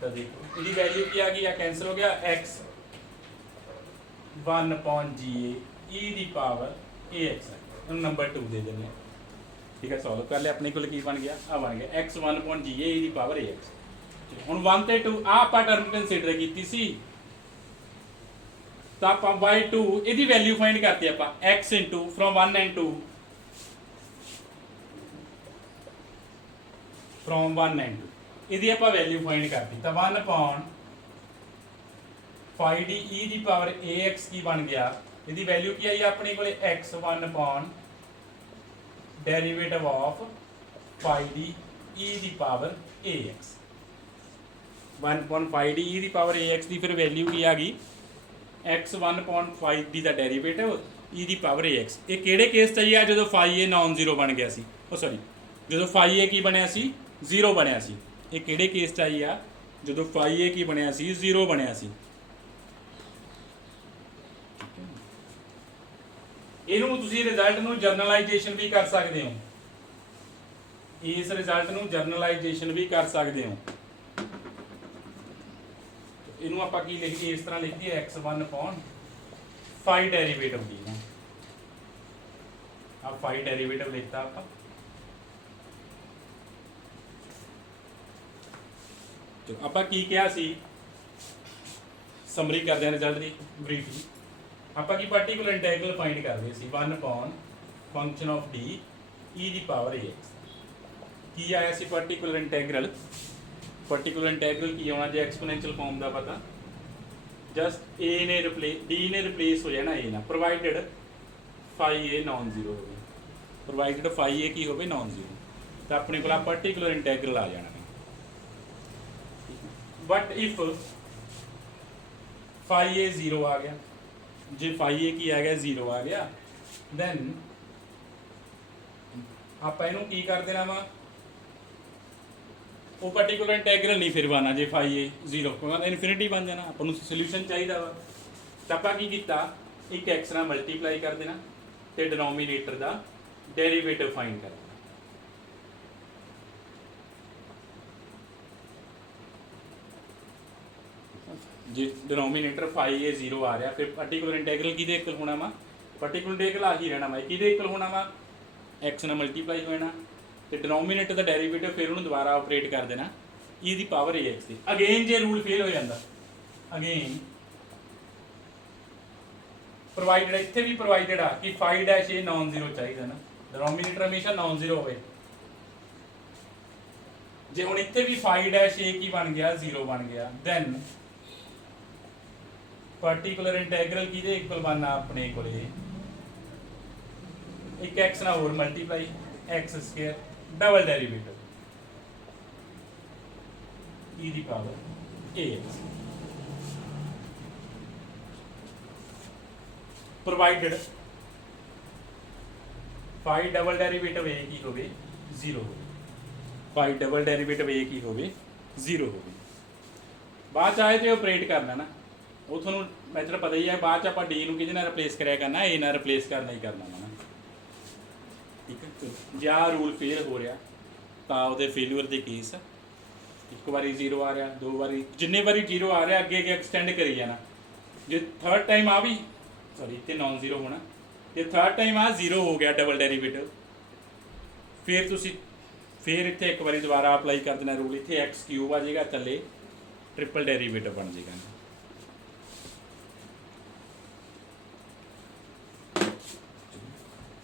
ਤਾਂ ਦੇਖੋ ਇਹਦੀ ਵੈਲਿਊ ਕੀ ਆ ਗਈ, ਆ ਕੈਂਸਲ ਹੋ ਗਿਆ, x 1 ਪੌਂਡ ga e ਦੀ ਪਾਵਰ ax। ਇਹਨੂੰ ਨੰਬਰ 2 ਦੇ ਦਿੰਦੇ। ठीक है, सॉल्व कर लिया। अपने को की बन गया, आ बन गया x1/GA e की पावर ax। ਹੁਣ 1 ਤੇ 2 ਆ ਆਪਾਂ ਟਰਮ ਕੰਸੀਡਰ ਕੀਤੀ ਸੀ, ਤਾਂ ਆਪਾਂ y2 ਇਹਦੀ ਵੈਲਿਊ ਫਾਈਂਡ ਕਰਤੀ ਆਪਾਂ x into from 1 and 2 from 1 and 2 ਇਹਦੀ ਆਪਾਂ ਵੈਲਿਊ ਫਾਈਂਡ ਕਰਤੀ ਤਾਂ 1 upon phi d e ਦੀ ਪਾਵਰ ax ਕੀ ਬਣ ਗਿਆ ਇਹਦੀ ਵੈਲਿਊ ਕੀ ਆਈ ਆਪਣੇ ਕੋਲੇ x 1 upon derivative of phi d e ਦੀ power ax 1 upon phi d e ਦੀ ਪਾਵਰ ax ਦੀ ਫਿਰ ਵੈਲਿਊ ਕੀ ਆ ਗਈ x 1 upon phi d ਦਾ ਡੈਰੀਵੇਟਿਵ e ਦੀ ਪਾਵਰ ax ਇਹ ਕਿਹੜੇ ਕੇਸ 'ਚ ਆ ਜਦੋਂ phi a ਨਾਨ ਜ਼ੀਰੋ ਬਣ ਗਿਆ ਸੀ ਉਹ ਸੌਰੀ ਜਦੋਂ phi a ਕੀ ਬਣਿਆ ਸੀ 0 ਬਣਿਆ ਸੀ ਇਹ ਕਿਹੜੇ ਕੇਸ 'ਚ ਆਈ ਆ ਜਦੋਂ phi a ਕੀ ਬਣਿਆ ਸੀ 0 ਬਣਿਆ ਸੀ ਇਹਨੂੰ ਤੁਸੀਂ ਰਿਜ਼ਲਟ ਨੂੰ ਜਰਨਲਾਈਜੇਸ਼ਨ ਵੀ ਕਰ ਸਕਦੇ ਹੋ ਇਸ ਰਿਜ਼ਲਟ ਨੂੰ ਜਰਨਲਾਈਜੇਸ਼ਨ ਵੀ ਕਰ ਸਕਦੇ ਹੋ ਇਹਨੂੰ ਆਪਾਂ ਕੀ ਲਿਖੀਏ ਇਸ ਤਰ੍ਹਾਂ ਲਿਖ ਦਈਏ x1 upon phi ਡੈਰੀਵੇਟਿਵ ਦੀ ਨਾ ਆ phi ਡੈਰੀਵੇਟਿਵ ਲਿਖਤਾ ਆਪਾਂ ਤੇ ਆਪਾਂ ਕੀ ਕਿਹਾ ਸੀ ਸਮਰੀ ਕਰਦੇ ਹਾਂ ਰਿਜ਼ਲਟ ਦੀ ਬਰੀਫਲੀ ਆਪਾਂ ਕੀ ਪਾਰਟੀਕੂਲਰ ਇੰਟੈਗਰਲ ਫਾਈਂਡ ਕਰਦੇ ਸੀ 1 upon function of d e ਦੀ ਪਾਵਰ ax ਕੀ ਆਇਆ ਸੀ ਪਾਰਟੀਕੂਲਰ ਇੰਟੈਗਰਲ ਕੀ ਆਉਣਾ ਜੇ ਐਕਸਪੋਨੈਂਸ਼ੀਅਲ ਫਾਰਮ ਦਾ ਪਤਾ ਜਸਟ a ਨੇ ਰਿਪਲੇਸ d ਨੇ ਰਿਪਲੇਸ ਹੋ ਜਾਣਾ a ਨਾਲ provided phi a non zero ਹੋਵੇ ਪ੍ਰੋਵਾਈਡਡ phi a ਕੀ ਹੋਵੇ ਨਾਨ ਜ਼ੀਰੋ ਤਾਂ ਆਪਣੇ ਕੋਲ ਆ ਪਾਰਟੀਕੂਲਰ ਇੰਟੈਗਰਲ ਆ ਜਾਣਾ ਬਟ ਇਫ phi a 0 ਆ ਗਿਆ ਜੇ phi a ਕੀ ਆ ਗਿਆ 0 ਆ ਗਿਆ then ਆਪਾਂ ਇਹਨੂੰ ਕੀ ਕਰ ਦੇਣਾ ਵਾ ਉਹ ਪਾਰਟੀਕੂਲਰ ਇੰਟੈਗਰਲ ਨਹੀਂ ਫਿਰ ਬਣਨਾ ਜੇ phi a 0 ਕਿਉਂਕਿ ਇਨਫਿਨਿਟੀ ਬਣ ਜਾਣਾ ਆਪਾਂ ਨੂੰ ਸੋਲੂਸ਼ਨ ਚਾਹੀਦਾ ਵਾ ਤਾਂ ਆਪਾਂ ਕੀ ਕੀਤਾ ਇੱਕ x ਨਾਲ ਮਲਟੀਪਲਾਈ ਕਰ ਦੇਣਾ ਤੇ ਡਿਨੋਮੀਨੇਟਰ ਦਾ ਡੈਰੀਵੇਟਿਵ ਫਾਈਂਡ ਕਰ ਦੇਣਾ ਜੇ ਡਿਨੋਮੀਨੇਟਰ phi a 0 ਆ ਰਿਹਾ ਫਿਰ ਪਾਰਟੀਕੂਲਰ ਇੰਟੈਗਰਲ ਕਿਹਦੇ ਇਕੁਅਲ ਹੋਣਾ ਵਾ ਪਾਰਟੀਕੂਲਰ ਇੰਟੈਗਰਲ ਆ ਹੀ ਰਹਿਣਾ ਵਾ ਕਿਹਦੇ ਇਕੁਅਲ ਹੋਣਾ ਵਾ x ਨਾਲ ਮਲਟੀਪਲਾਈ ਹੋਣਾ ਤੇ ਡਿਨੋਮੀਨੇਟਰ ਦਾ ਡੈਰੀਵੇਟਿਵ ਫਿਰ ਉਹਨੂੰ ਦੁਬਾਰਾ ਆਪਰੇਟ ਕਰ ਦੇਣਾ e ਦੀ ਪਾਵਰ ax ਦੀ ਅਗੇਨ ਜੇ ਰੂਲ ਫੇਲ ਹੋ ਜਾਂਦਾ ਅਗੇਨ ਪ੍ਰੋਵਾਈਡਡ ਇੱਥੇ ਵੀ ਪ੍ਰੋਵਾਈਡਡ ਆ ਕਿ phi dash a non zero ਚਾਹੀਦਾ ਨਾ ਡਿਨੋਮੀਨੇਟਰ ਹਮੇਸ਼ਾ ਨਾਨ ਜ਼ੀਰੋ ਹੋਵੇ ਜੇ ਹੁਣ ਇੱਥੇ ਵੀ phi ਡੈਸ਼ a ਕੀ ਬਣ ਗਿਆ 0 ਬਣ ਗਿਆ ਦੈਨ ਪਾਰਟੀਕੂਲਰ ਇੰਟੈਗਰਲ ਕਿਹਦੇ ਇਕੁਅਲ ਬਣਨਾ ਆਪਣੇ ਕੋਲੇ ਇੱਕ x ਨਾਲ ਹੋਰ multiply x square double derivative e ਦੀ power ax provided phi double derivative a ਕੀ ਹੋਵੇ 0 ਹੋਵੇ phi ਡਬਲ ਡੈਰੀਵੇਟਿਵ a ਕੀ ਹੋਵੇ 0 ਹੋਵੇ ਬਾਅਦ ਚ ਆਏ ਤੇ ਆਪਰੇਟ ਕਰਨਾ ਨਾ ਉਹ ਤੁਹਾਨੂੰ ਮੈਥਡ ਪਤਾ ਹੀ ਹੈ ਬਾਅਦ ਚ ਆਪਾਂ d ਨੂੰ ਕਿਹਦੇ ਨਾਲ ਰਿਪਲੇਸ ਕਰਿਆ ਕਰਨਾ a ਨਾਲ ਰਿਪਲੇਸ ਕਰਨਾ ਹੀ ਕਰਨਾ ਨਾ ਠੀਕ ਹੈ ਜੇ ਆਹ ਰੂਲ ਫੇਲ ਹੋ ਰਿਹਾ ਤਾਂ ਉਹਦੇ ਫੇਲਿਅਰ ਦੇ ਕੇਸ ਇੱਕ ਵਾਰੀ 0 ਆ ਰਿਹਾ ਦੋ ਵਾਰੀ ਜਿੰਨੇ ਵਾਰੀ 0 ਆ ਰਿਹਾ ਅੱਗੇ ਅੱਗੇ ਐਕਸਟੈਂਡ ਕਰੀ ਜਾਣਾ ਜੇ ਥਰਡ ਟਾਈਮ ਆ ਵੀ ਸੌਰੀ ਇੱਥੇ ਨਾਨ ਜ਼ੀਰੋ ਹੋਣਾ ਜੇ ਥਰਡ ਟਾਈਮ ਆ 0 ਹੋ ਗਿਆ ਡਬਲ ਡੈਰੀਵੇਟਿਵ ਫਿਰ ਤੁਸੀਂ ਫਿਰ ਇੱਥੇ ਇੱਕ ਵਾਰੀ ਦੁਬਾਰਾ ਅਪਲਾਈ ਕਰ ਦੇਣਾ ਰੂਲ ਇੱਥੇ x ਕਿਊਬ ਆ ਜਾਏਗਾ ਥੱਲੇ ਟ੍ਰਿਪਲ ਡੈਰੀਵੇਟਿਵ ਬਣ ਜਾਏਗਾ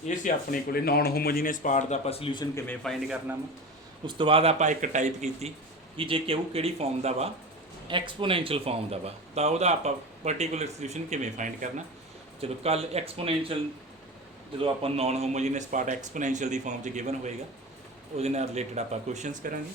ਇਹ ਸੀ ਆਪਣੇ ਕੋਲੇ ਨਾਨ ਹੋਮੋਜੀਨੀਅਸ ਪਾਰਟ ਦਾ ਆਪਾਂ ਸੋਲੂਸ਼ਨ ਕਿਵੇਂ ਫਾਈਂਡ ਕਰਨਾ ਵਾ ਉਸ ਤੋਂ ਬਾਅਦ ਆਪਾਂ ਇੱਕ ਟਾਈਪ ਕੀਤੀ ਕਿ ਜੇ ਕਿਹੜੀ ਫਾਰਮ ਦਾ ਵਾ ਐਕਸਪੋਨੈਂਸ਼ੀਅਲ ਫਾਰਮ ਦਾ ਵਾ ਤਾਂ ਉਹਦਾ ਆਪਾਂ ਪਾਰਟੀਕੂਲਰ ਸੋਲੂਸ਼ਨ ਕਿਵੇਂ ਫਾਈਂਡ ਕਰਨਾ ਜਦੋਂ ਕੱਲ ਐਕਸਪੋਨੈਂਸ਼ੀਅਲ ਜਦੋਂ ਆਪਾਂ ਨਾਨ ਹੋਮੋਜੀਨੀਅਸ ਪਾਰਟ ਐਕਸਪੋਨੈਂਸ਼ੀਅਲ ਦੀ ਫਾਰਮ 'ਚ ਗਿਵਨ ਹੋਏਗਾ ਉਹਦੇ ਨਾਲ ਰਿਲੇਟਡ ਆਪਾਂ ਕੁਐਸਚਨਸ ਕਰਾਂਗੇ